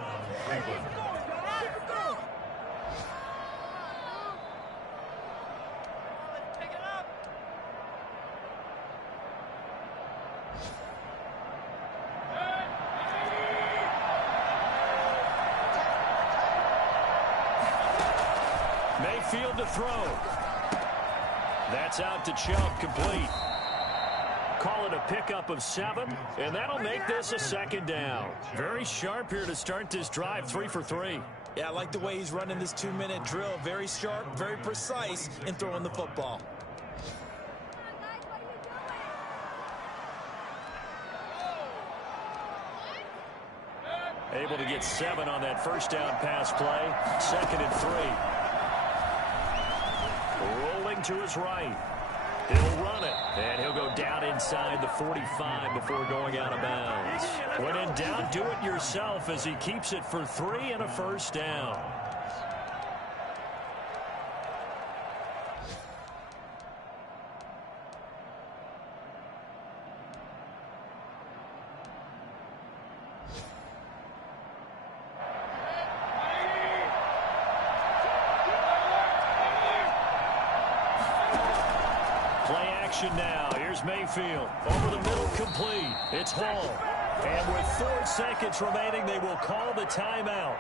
Mayfield to throw. That's out to Chubb, complete. Call it a pickup of 7, and that'll make this a second down. Very sharp here to start this drive, 3 for 3. Yeah, I like the way he's running this 2-minute drill. Very sharp, very precise in throwing the football. Able to get 7 on that first down pass play. 2nd and 3. Rolling to his right. He'll run it, and he'll go down inside the 45 before going out of bounds. When in doubt, do it yourself as he keeps it for 3 and a first down. Now, here's Mayfield. Over the middle, complete. It's Hall. And with 4 seconds remaining, they will call the timeout.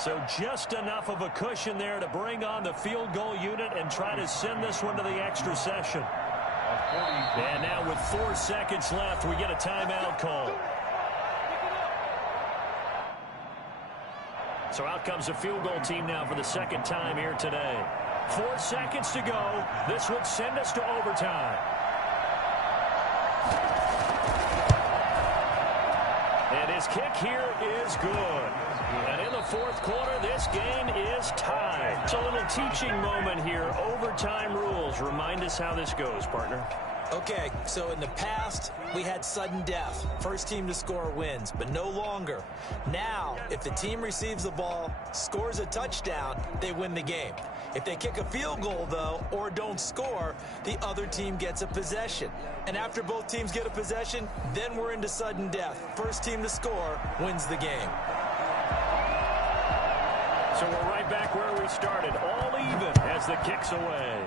So just enough of a cushion there to bring on the field goal unit and try to send this one to the extra session. And now with 4 seconds left, we get a timeout call. So out comes the field goal team now for the second time here today. 4 seconds to go. This would send us to overtime. And his kick here is good. And in the fourth quarter, this game is tied. It's a little teaching moment here. Overtime rules. Remind us how this goes, partner. Okay, so in the past, we had sudden death. First team to score wins, but no longer. Now, if the team receives the ball, scores a touchdown, they win the game. If they kick a field goal, though, or don't score, the other team gets a possession. And after both teams get a possession, then we're into sudden death. First team to score wins the game. So we're right back where we started, all even as the kick's away.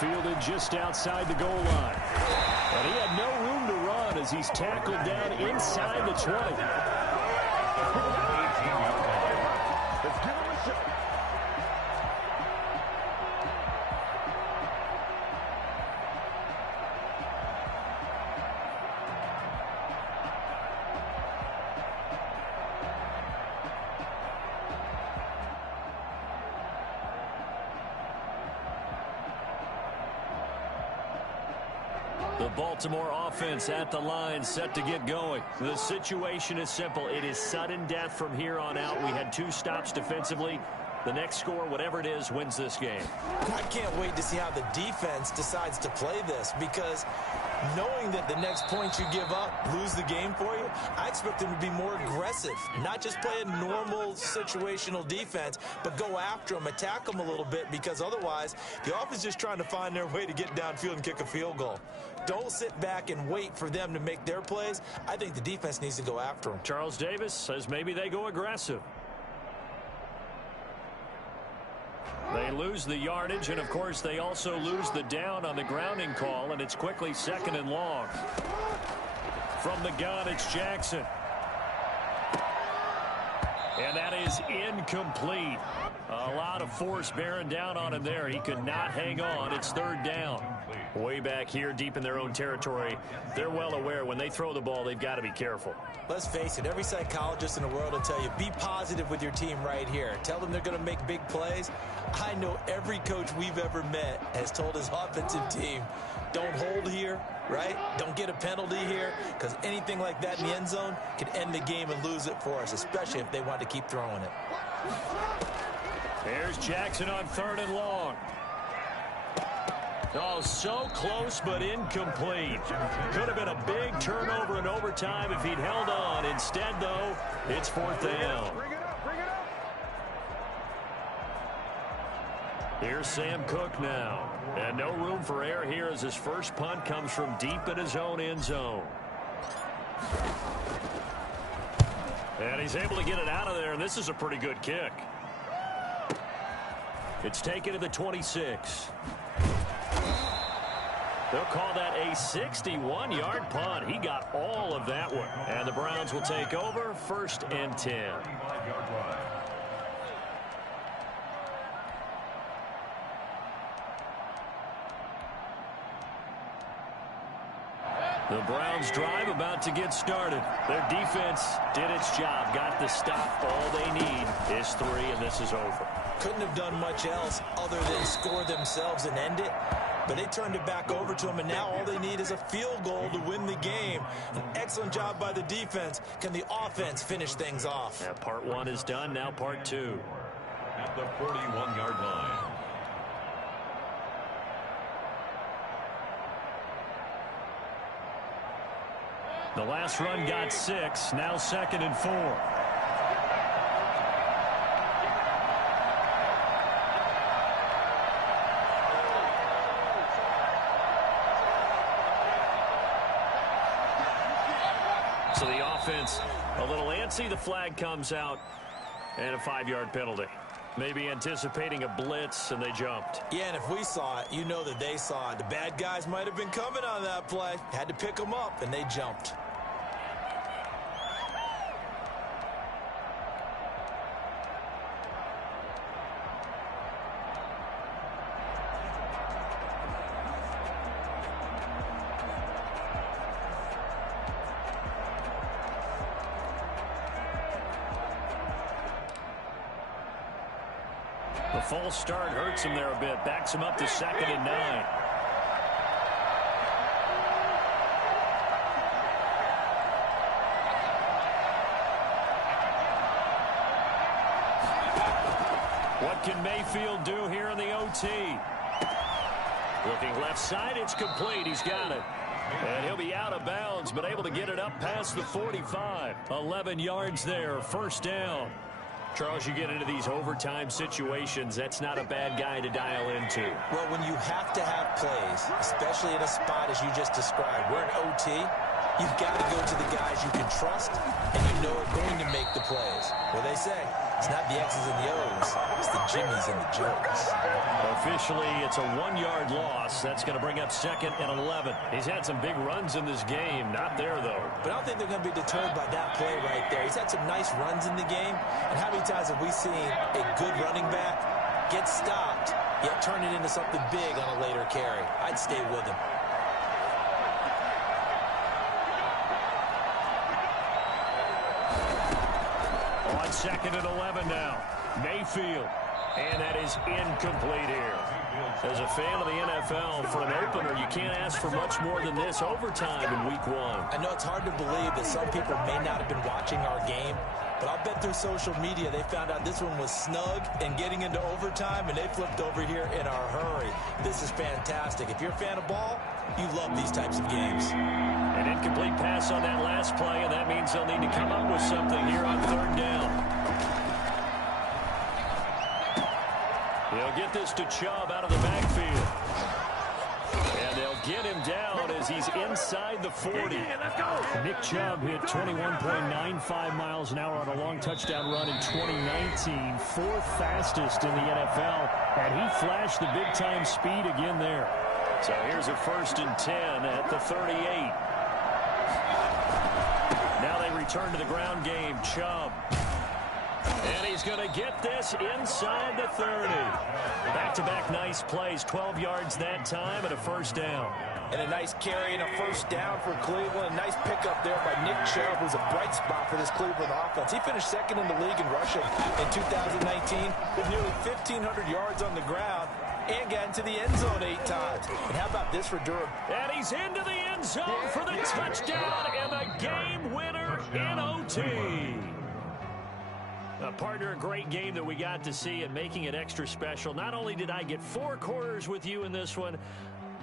Fielded just outside the goal line. And he had no room to run as he's tackled down inside the 20. Let's give him a shot. The Baltimore offense at the line, set to get going. The situation is simple. It is sudden death from here on out. We had 2 stops defensively. The next score, whatever it is, wins this game. I can't wait to see how the defense decides to play this, because knowing that the next point you give up, lose the game for you, I expect them to be more aggressive. Not just play a normal situational defense, but go after them, attack them a little bit, because otherwise the offense is just trying to find their way to get downfield and kick a field goal. Don't sit back and wait for them to make their plays. I think the defense needs to go after them. Charles Davis says maybe they go aggressive. They lose the yardage, and of course they also lose the down on the grounding call, and it's quickly 2nd and long. From the gun, it's Jackson. And that is incomplete. A lot of force bearing down on him there. He could not hang on. It's 3rd down. Way back here, deep in their own territory, they're well aware when they throw the ball, they've got to be careful. Let's face it, every psychologist in the world will tell you, be positive with your team right here. Tell them they're going to make big plays. I know every coach we've ever met has told his offensive team, don't hold here, right? Don't get a penalty here, because anything like that in the end zone can end the game and lose it for us, especially if they want to keep throwing it. There's Jackson on 3rd and long. Oh, so close but incomplete. Could have been a big turnover in overtime if he'd held on. Instead, though, it's 4th down. Here's Sam Cook now. And no room for error here as his first punt comes from deep in his own end zone. And he's able to get it out of there, and this is a pretty good kick. It's taken to the 26. They'll call that a 61-yard punt. He got all of that one. And the Browns will take over 1st and 10. The Browns drive about to get started. Their defense did its job, got the stop. All they need is 3, and this is over. Couldn't have done much else other than score themselves and end it. But they turned it back over to them, and now all they need is a field goal to win the game. An excellent job by the defense. Can the offense finish things off? Yeah, part 1 is done. Now part 2. At the 41-yard line. The last run got 6. Now 2nd and 4. So the offense a little antsy. The flag comes out and a 5-yard penalty. Maybe anticipating a blitz, and they jumped. Yeah, and if we saw it, you know that they saw it. The bad guys might have been coming on that play. Had to pick them up, and they jumped. The false start hurts him there a bit. Backs him up to 2nd and 9. What can Mayfield do here in the OT? Looking left side, it's complete. He's got it. And he'll be out of bounds, but able to get it up past the 45. 11 yards there, 1st down. Charles, you get into these overtime situations, that's not a bad guy to dial into. Well, when you have to have plays, especially in a spot as you just described, we're in OT, you've got to go to the guys you can trust and you know are going to make the plays. Well, they say it's not the X's and the O's, it's the Jimmies and the Joes. Officially, it's a 1-yard loss. That's going to bring up 2nd and 11. He's had some big runs in this game. Not there, though. But I don't think they're going to be deterred by that play right there. He's had some nice runs in the game. And how many times have we seen a good running back get stopped, yet turn it into something big on a later carry? I'd stay with him. On 2nd and 11 now. Mayfield. And that is incomplete here. As a fan of the NFL, for an opener, you can't ask for much more than this overtime in Week 1. I know it's hard to believe that some people may not have been watching our game, but I'll bet through social media they found out this one was snug and getting into overtime, and they flipped over here in a hurry. This is fantastic. If you're a fan of ball, you love these types of games. An incomplete pass on that last play, and that means they'll need to come up with something here on 3rd down. They'll get this to Chubb out of the backfield. And they'll get him down as he's inside the 40. Nick Chubb hit 21.95 miles an hour on a long touchdown run in 2019. 4th fastest in the NFL. And he flashed the big-time speed again there. So here's a 1st and 10 at the 38. Now they return to the ground game. Chubb. And he's going to get this inside the 30. Back-to-back nice plays. 12 yards that time and a 1st down. And a nice carry and a 1st down for Cleveland. A nice pickup there by Nick Chubb, who's a bright spot for this Cleveland offense. He finished 2nd in the league in rushing in 2019 with nearly 1,500 yards on the ground and got into the end zone 8 times. And how about this for Durham? And he's into the end zone for the touchdown and the game winner in OT. Partner, a great game that we got to see and making it extra special. Not only did I get 4 quarters with you in this one,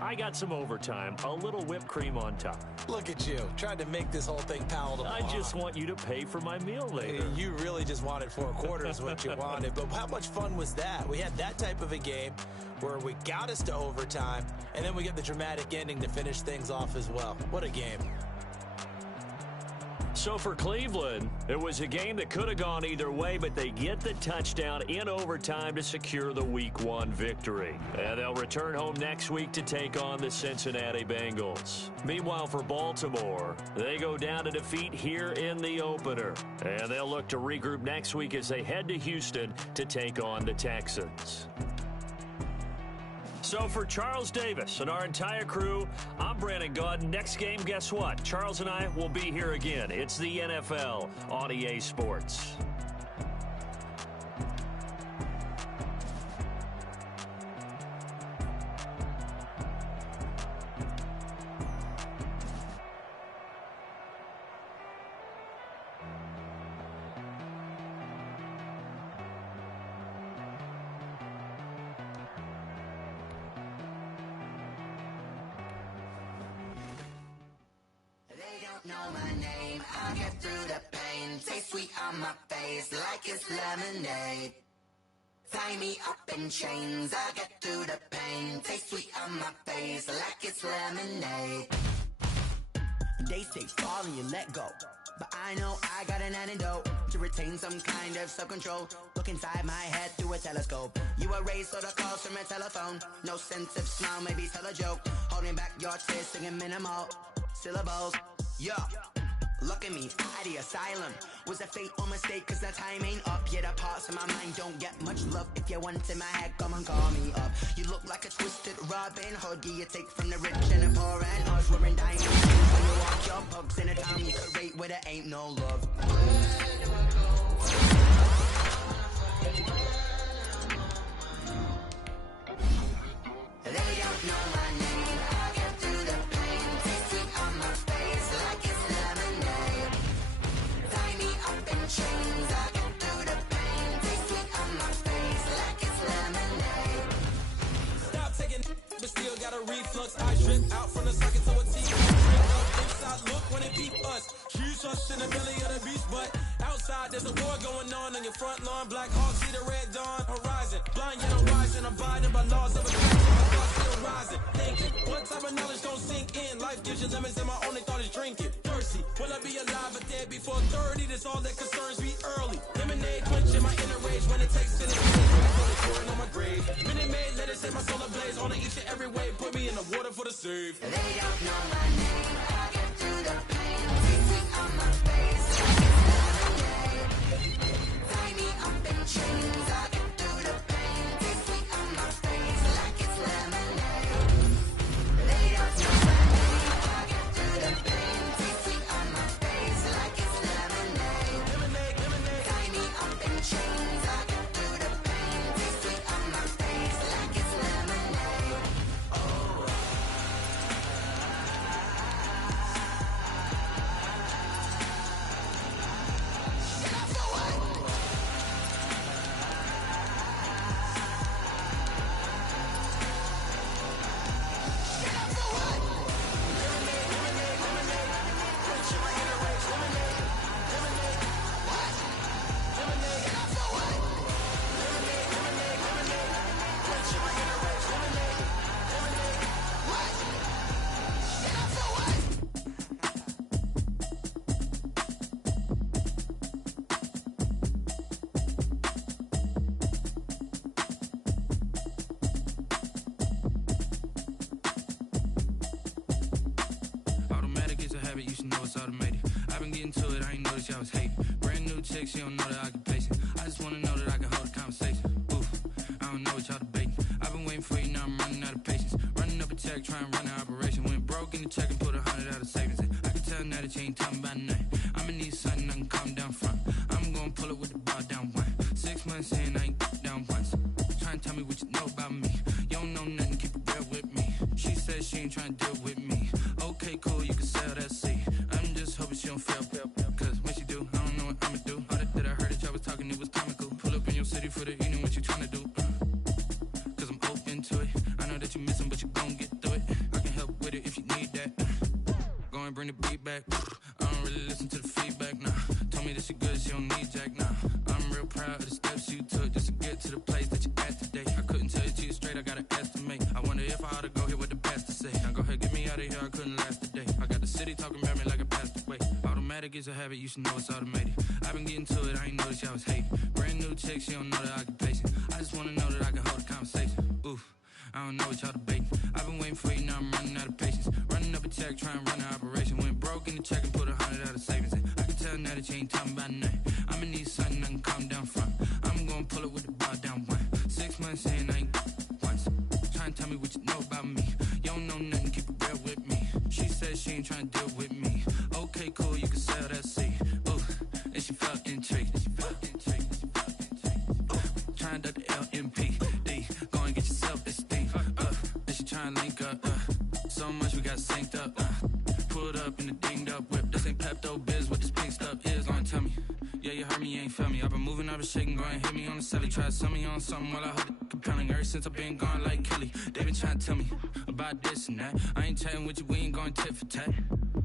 I got some overtime, a little whipped cream on top. Look at you, trying to make this whole thing palatable. I just want you to pay for my meal later. You really just wanted 4 quarters what you wanted, but how much fun was that? We had that type of a game where we got us to overtime, and then we get the dramatic ending to finish things off as well. What a game. So for Cleveland, it was a game that could have gone either way, but they get the touchdown in overtime to secure the Week 1 victory. And they'll return home next week to take on the Cincinnati Bengals. Meanwhile, for Baltimore, they go down to defeat here in the opener. And they'll look to regroup next week as they head to Houston to take on the Texans. So for Charles Davis and our entire crew, I'm Brandon Gaudin. Next game, guess what? Charles and I will be here again. It's the NFL on EA Sports. Know my name, I'll get through the pain. Taste sweet on my face like it's lemonade. Tie me up in chains, I'll get through the pain. Taste sweet on my face like it's lemonade. They say fall and you let go, but I know I got an antidote to retain some kind of self-control. Look inside my head through a telescope. You erase all the calls from a telephone. No sense of smile, maybe tell a joke. Holding back your tears, singing minimal syllables. Yeah, look at me, out the asylum. Was a fate or mistake, cause the time ain't up. Yeah, the parts of my mind don't get much love. If you want in my head, come and call me up. You look like a twisted Robin Hood. Yeah, you take from the rich and the poor and us. Wearing diamonds when you walk your pugs in a town you could rate where there ain't no love. They don't know my name, I get through the pain. Taste sweet on my face like it's lemonade. Tie me up in chains, I get through the pain. Taste sweet on my face like it's lemonade. Stop taking but still got a reflux. I drip out from the socket to a T. Drink up inside, look when it beat us. Choose us in the belly of the beast, but outside there's a war going on your front lawn. Black Hawk, see the red dawn horizon. Blind yet horizon, abiding by laws of attraction. My thoughts still rising, thinking what type of knowledge don't sink in. Life gives you lemons and my only thought is drinking. Thirsty, will I be alive or dead before 30? That's all that concerns me early. Lemonade quenching my inner rage when it takes to the pouring on my grave. Minute Maid, let it set my soul ablaze. On each and every way, put me in the water for the save. They don't know my name, I get through the pain. Taste sweet on my face like it's lemonade. Tie me up in chains, I get through the pain. Taste sweet on my face like it's lemonade. They don't know my name, I get through the pain. Taste sweet on my face like it's lemonade. Tie me up in chains, I get through the pain. Taste sweet on my face like it's lemonade. Oh. Automatic is a habit, you should know it's automated. I've been getting to it, I ain't noticed y'all was hating. Brand new chick, she don't know the occupation. I just wanna know that I can hold a conversation. Oof, I don't know what y'all debating. I've been waiting for you, now I'm running out of patience. Running up a check, trying to run an operation. Went broke in the check and put 100 out of savings in. I can tell now that you ain't talking about nothing. I'ma need something I can calm down front. I'm gonna pull it with the bar down one. 6 months in, I ain't down once. Trying to tell me what you know about me. You don't know nothing, keep it real with me. She said she ain't trying to deal with me. Okay, cool, you can sell that seed. I'm just hoping she don't fail. Cause when she do, I don't know what I'ma do. All that I heard that y'all was talking, it was comical. Pull up in your city for the evening, what you trying to do? Cause I'm open to it. I know that you missing, but you gon' get through it. stack now. I'm real proud of the steps you took just to get to the place that you at today. I couldn't tell you to you straight, I gotta estimate. I wonder if I ought to go here with the pastor say. Now go ahead, get me out of here, I couldn't last a day. I got the city talking about me like I passed away. Automatic is a habit, you should know it's automated. I've been getting to it, I ain't noticed y'all was hating. Brand new chick, she don't know that I can pace it. I just wanna know that I can hold a conversation. Oof, I don't know what y'all debating. I've been waiting for you, now I'm running out of patience. Running up a check, trying to run an operation. Went broke in the check and put 100 out of savings in. I can tell now that you ain't talking about nothing. I'ma need something I can calm down from. I'm gonna pull it with the bar down one. 6 months in, I ain't once. Trying to tell me what you know about me. You don't know nothing, keep it real with me. She said she ain't trying to deal with me. Okay, cool, you can sell that seed. Ooh, and she felt intrigued. Trying to the LMPD. Go and get yourself esteem. And she trying to link up. So much we got synced up. Pulled up in the dinged up whip. This ain't Pepto Biz, what this pink stuff is. Go and tell me. Yeah, you heard me, you ain't felt me. I've been moving, I've been shaking, go and hit me on the celly. Try to sell me on something while I hold it compelling. Ever since I've been gone like Kelly, they been trying to tell me about this and that. I ain't chatting with you, we ain't going tit for tat.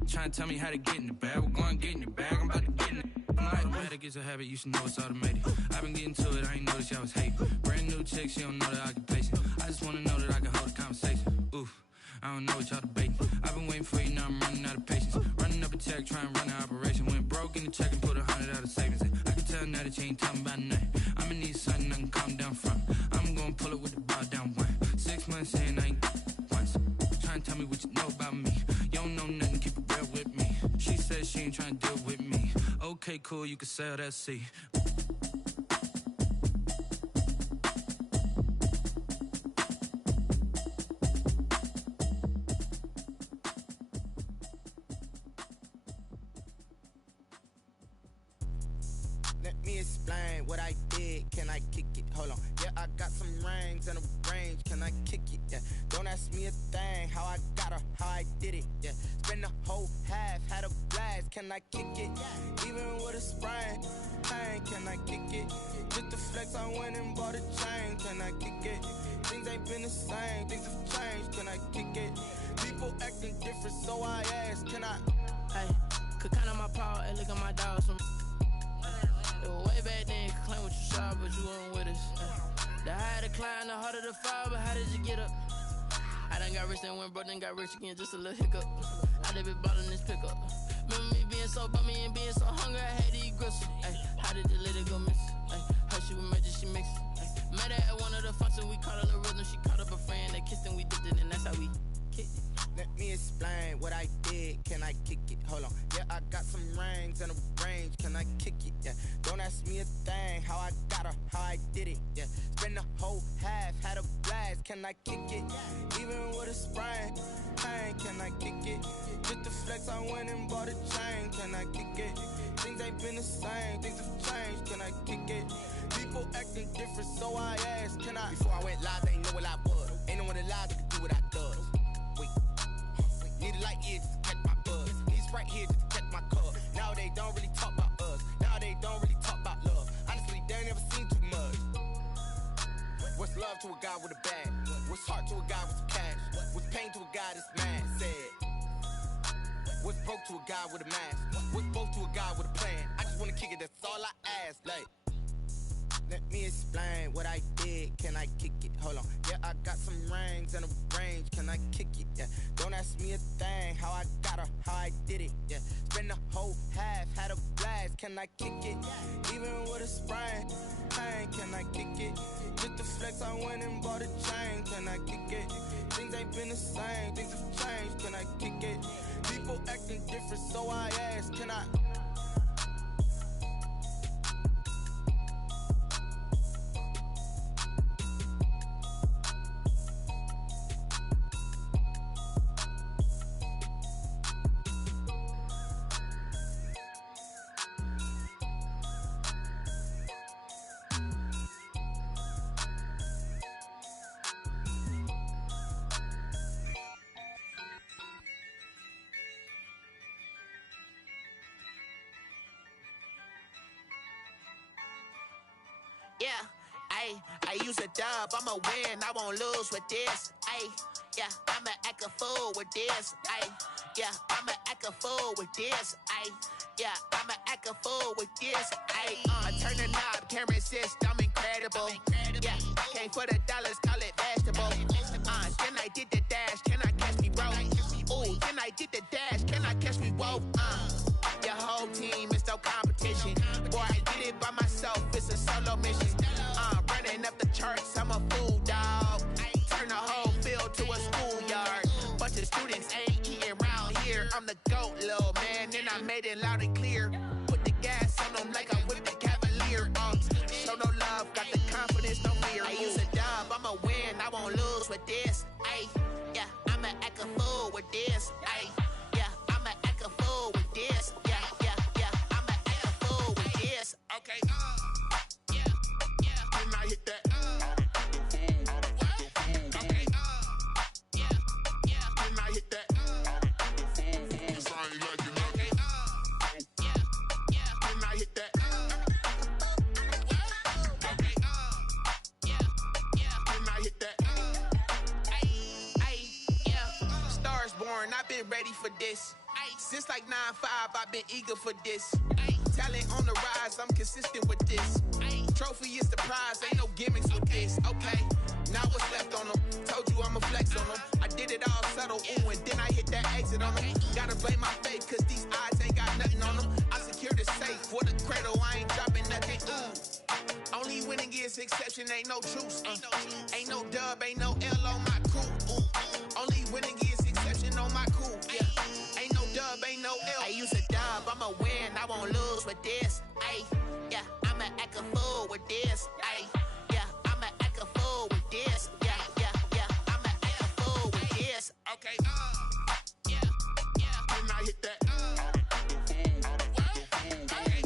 Trying to tell me how to get in the bag. We're going to get in the bag, I'm about to get in it. Automatic is a habit, you should know it's automated. I've been getting to it, I ain't noticed y'all was hating. Brand new chick, she don't know that I can pace it. I just wanna know that I can hold a conversation. Oof, I don't know what y'all debating. I've been waiting for you, now I'm running out of patience. Running up a check, trying to run an operation. Went broke in the check and put 100 out of savings in. I can tell now that you ain't talking about nothing. I'ma need something I can calm down from. I'm gonna pull it with the bar down one. 6 months in, I ain't once. Trying to tell me what you know about me. You don't know nothing, keep it real with me. She said she ain't trying to deal with me. Okay, cool, you can sell that seed. Let me explain what I did. Can I kick it? Hold on. Yeah, I got some rings and a range. Can I kick it? Yeah. Don't ask me a thing. How I got her, how I did it. Yeah. Spend the whole half, had a blast. Can I kick it? Even with a sprain. Pain, can I kick it? Just the flex, I went and bought a chain. Can I kick it? Things ain't been the same. Things have changed. Can I kick it? People acting different, so I asked. Can I? Hey, could count on my paw and look at my dogs from. It was way back then, could claim what you saw, but you weren't with us. The higher the climb, the harder the fall, but how did you get up? I done got rich and went broke, then got rich again, just a little hiccup. I done been ballin' this pickup. Remember me being so bummy and being so hungry, I had to eat gristle. Ay, how did the lady go miss? Ay, her she was magic, she mixed. Met her at one of the functions, we caught her the rhythm, she caught up a friend, they kissed and we dipped it, and that's how we kicked it. Let me explain what I did. Can I kick it? Hold on. Yeah, I got some rings and a range. Can I kick it? Yeah. Don't ask me a thing. How I got her, how I did it. Yeah. Spend the whole half, had a blast. Can I kick it? Even with a sprain. Pain, can I kick it? Just the flex, I went and bought a chain. Can I kick it? Things ain't been the same. Things have changed. Can I kick it? People acting different, so I asked. Can I? Before I went live, they ain't know what I was. Ain't no one alive that could do what I does. Wait. Need a light here just to catch my buzz. Need Sprite here just to catch my cup. Now they don't really talk about us. Now they don't really talk about love. Honestly, they ain't never seen too much. What's love to a guy with a bag? What's heart to a guy with some cash? What's pain to a guy that's mad? Said. What's broke to a guy with a mask? What's both to a guy with a plan? I just wanna kick it, that's all I ask. Like, let me explain what I did. Can I kick it? Hold on. Yeah, I got some rings and a range. Can I kick it? Yeah. Don't ask me a thing. How I got her, how I did it. Yeah. Spend the whole half, had a blast. Can I kick it? Even with a sprain. Pain, can I kick it? Just the flex, I went and bought a chain. Can I kick it? Things ain't been the same. Things have changed. Can I kick it? People acting different, so I asked. Can I? Yeah, I use a dub, I'ma win, I won't lose with this. Yeah, I'ma act a fool with this. Yeah, I'ma act a fool with this. Yeah, I'ma I'ma act a fool with this. I turn the knob, can't resist, I'm incredible. Yeah, came for the dollars, call it vegetable. Then I did the dash, can I catch me, bro? Ooh, then I did the dash, can I catch me, whoa? Your whole team is no competition. Boy, I did it by myself, it's a solo mission. Running up the charts, I'm a fool, dog. Turn the whole field to a schoolyard. Bunch of students ain't eating around here. I'm the GOAT, little man, and I made it loud and clear. Put the gas on them like I'm with the Cavalier. Show no love, got the confidence, no fear. I use a dub, I'ma win, I won't lose with this. Yeah, I'ma act a fool with this. Yeah, I'ma act a fool with this. Yeah, I'ma act a fool with this. Okay, yeah, can I hit that? Okay, yeah, can I hit that? Cause I ain't like it, okay, yeah, can I hit that? Okay, yeah, can I hit that? Yeah, stars born, I've been ready for this. Since like 9-5, I've been eager for this. Talent on the rise, I'm consistent with this. Trophy is the prize, ain't no gimmicks with this. Okay, now what's left on them? Told you I'ma flex on them. I did it all subtle, ooh, and then I hit that exit on them. Gotta blame my faith, cause these odds ain't got nothing on them. I secure the safe for the cradle, I ain't dropping nothing, ooh. Only winning is exception, ain't no truce. Ain't no dub, ain't no L on my crew. Only winning is exception on my crew. Yeah, ain't no dub, ain't no L. I use a dub, I'ma win, I won't lose with this. Yeah, I'ma act a fool with this. Yeah, I'ma act a fool with this. Yeah, I'ma act a fool with this. Okay, yeah, can I hit that? Okay,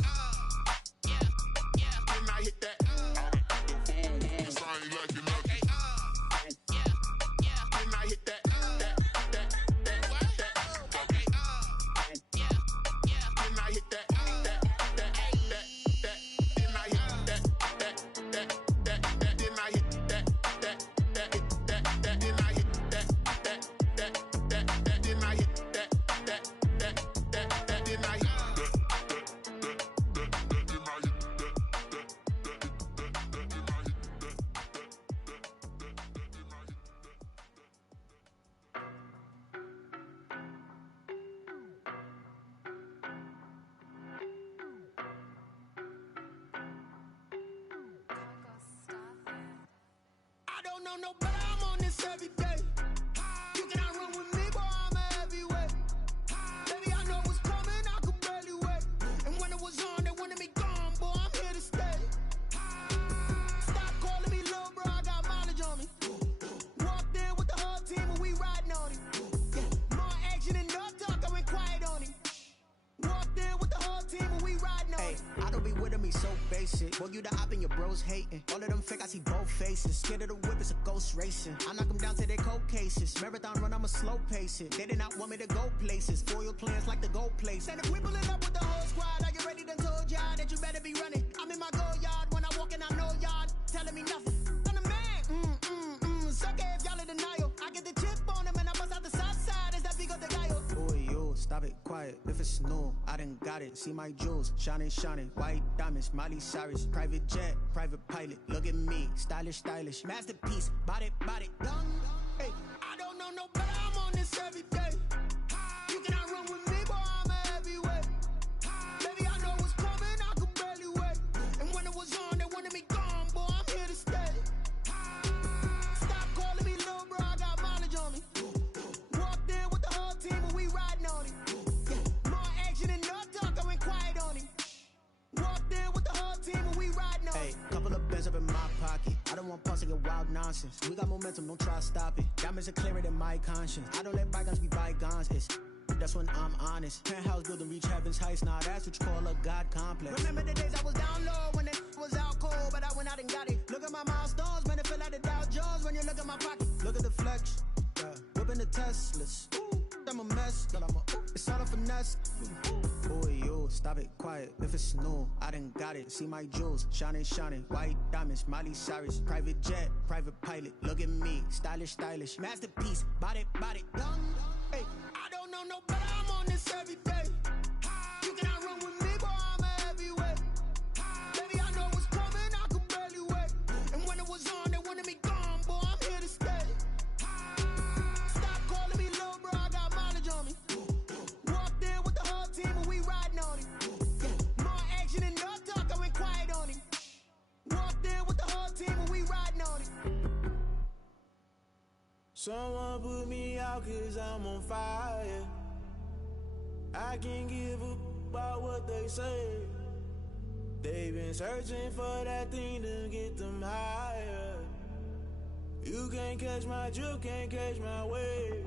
yeah, can I hit that? Cause I ain't like it, okay, yeah, can I hit that? Okay, yeah, can I hit that? I don't know no better, I'm on this every day. You cannot run with me, boy, I'm a heavyweight. Baby, I know what's coming, I could barely wait. And when it was on, they wanted me gone, boy, I'm here to stay. Stop calling me little bro, I got mileage on me. Walked in with the whole team and we riding on him. More action and no talk, I went quiet on him. Walked in with the whole team and we riding on him. I don't be with him, he's so basic. Boy, you the op and your bros hating. All of them fake, I see both faces. Scared of the whip, it's a ghost racing. I knock them down to their cold cases. Marathon run, I'ma slow pace it. They did not want me to go places. Foil plans like the gold place. And if we pulling up with the whole squad, I get ready, done told y'all that you better be running. I'm in my go yard, when I walk in, I know y'all telling me nothing. I'm the man, suck it if y'all in denial. I get the chip on them and I bust out the south side, is that big of the guy? Boy, yo, stop it, quiet. If it's new, I done got it. See my jewels, shining, white diamonds, Miley Cyrus, private jet, private pilot. Look at me, stylish, masterpiece, body, young. Hey, I don't know no better, I'm on this every day. You cannot run with me, boy, I'm a heavyweight. Baby, I know what's coming, I could barely wait. And when it was on, they wanted me gone, boy, I'm here to stay. Stop calling me little bro, I got mileage on me. Walked in with the whole team and we riding on him. More action and no talk, I went quiet on him. Walked in with the whole team and we riding on him. Hey, couple of bands up in my pocket. I don't want pulse to get wild nonsense. We got momentum, don't try to stop it. Diamonds are clearer than my conscience. I don't let bygones be bygones. That's when I'm honest. Penthouse building, reach heaven's heights. Now that's what you call a God complex. Remember the days I was down low when it was out cold, but I went out and got it. Look at my milestones, man, it feel like the Dow Jones when you look at my pocket. Look at the flex, whipping the Teslas. I'm a mess, it's all a finesse. Boy, yo, stop it, quiet. If it's new, I done got it. See my jewels, shining, white diamonds, Miley Cyrus, private jet, private pilot. Look at me, stylish, masterpiece, body, young. Hey, I don't know no better, I'm on this every day. You cannot run with me, boy, Someone put me out cause I'm on fire. I can't give a about what they say. They've been searching for that thing to get them higher. You can't catch my drift, can't catch my wave.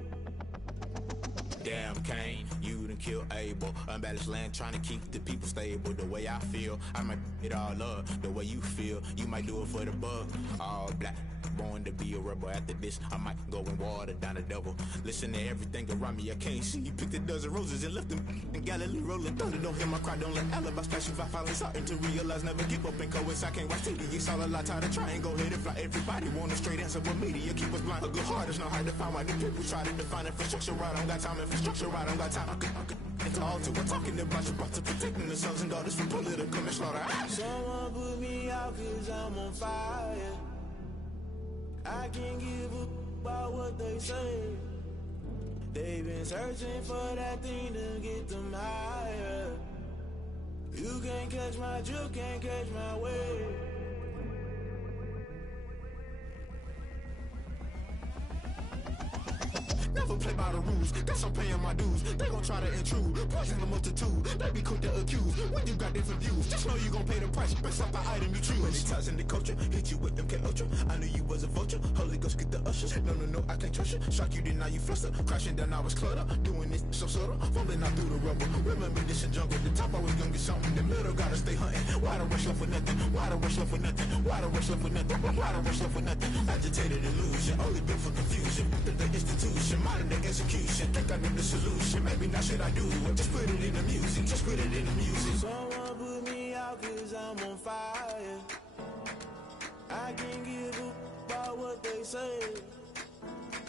Damn, Kane, you done killed Abel. Unbalanced land, trying to keep the people stable. The way I feel, I might it all up. The way you feel, you might do it for the bug. All black, born to be a rebel. After this, I might go and water down the devil. Listen to everything around me, I can't see. Picked a dozen roses and left them in Galilee rolling thunder. Don't hear my cry, don't let alibis pass you. I finally starting to realize, never give up and coincide. I can't watch TV, it's all a lot. Tired of trying, go ahead and fly. Everybody want a straight answer, but media keep us blind. A good heart is not hard to find. Why do people try to define infrastructure right? I don't got time, infrastructure right, I don't got time. I could it's all to we're talking about you, about to protecting the sons and daughters from political manslaughter. Someone put me out cause I'm on fire. I can't give a about what they say. They've been searching for that thing to get them higher. You can't catch my drift, can't catch my wave. Never play by the rules, guess I'm paying my dues. They gon' try to intrude, poison the multitude. They be quick to accuse, when you got different views. Just know you gon' pay the price, based off the item you choose. Many ties in the culture, hit you with MK Ultra. I knew you was a vulture, Holy Ghost get the ushers. No, I can't trust you. Shock you, then now you fluster. Crashing down, I was cluttered. Doing this so subtle, fumbling out through the rubble. Remember this in jungle, the top always gonna get something. In the middle, gotta stay hunting. Why the rush left for nothing? Why the rush left for nothing? Why the rush left for nothing? Why the rush left for nothing? Agitated illusion, only built for confusion. The institution, modern day execution. Think I know the solution. Maybe not should I do it? Just put it in the music. Just put it in the music. Someone put me out cause I'm on fire. I can't give a about what they say.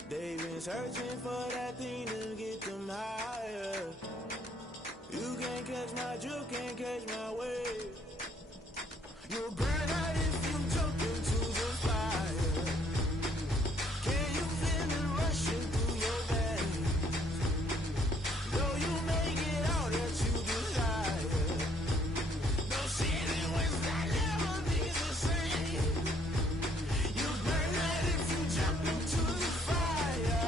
They've been searching for that thing to get them higher. You can't catch my drift, can't catch my wave. You'll burn out if you jump into the fire. Can you feel it rushing through your veins? Though you may get out that you desire. No ceiling was that never be the same. You burn out if you jump into the fire.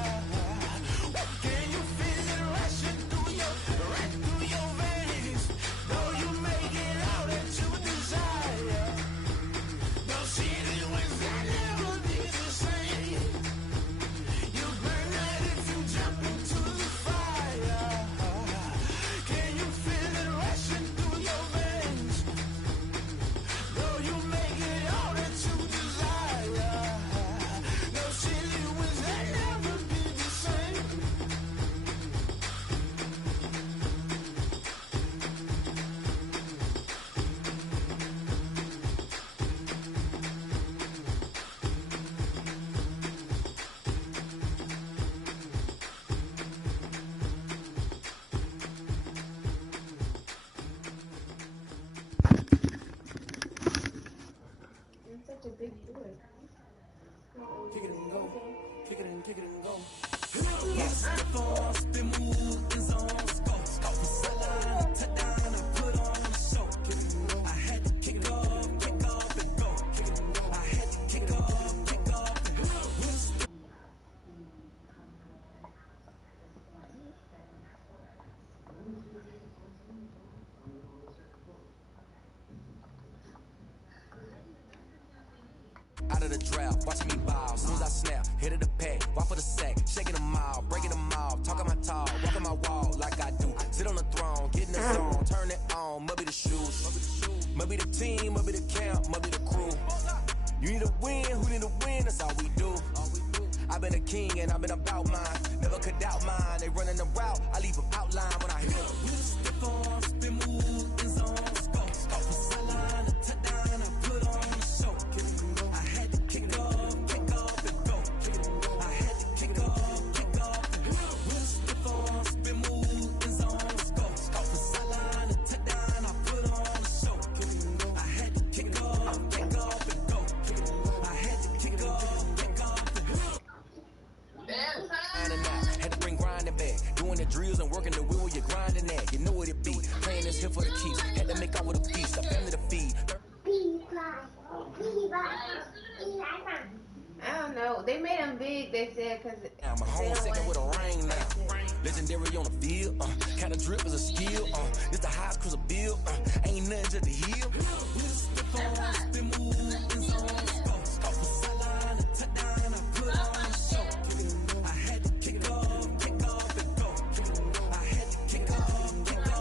Can you feel it rushing through your veins? Though you may get out that you desire. No ceiling was that never be the same. You burn out if you jump into the fire. Can you feel it rushing through your veins? Though you may get all that you desire. No ceiling was that never be the same. Kick it and go. Kick it and go. Out of the draft, watch me ball. Soon as I snap, hit of the pack, walk for the sack, shaking them all, breaking them off, talking my talk, walking my wall like I do. Sit on the throne, get in the zone, turn it on, must be the shoes, must be the team, must be the camp, must be the crew. You need a win, who need a win? That's all we do. I've been a king and I've been about mine, never could doubt mine. They running the route, I leave them outline when I hit them. Stick on, spin move, in zone, scope, from sideline to touchdown, I put on the show. Kick off and go. I had to kick off and we'll stiff on, spin move, in zone, scope from sideline to touchdown, I put on the show. I had to kick off and go. I had to kick off and go. Had to bring grinding back, doing the drills and working the wheel where you're grinding at. You know what it be, playing this hip they made him big. They said because I'm a home second with a ring now. Legendary on the field. Kind of drip is a skill. It's the highest cruiser bill. Ain't nothing just a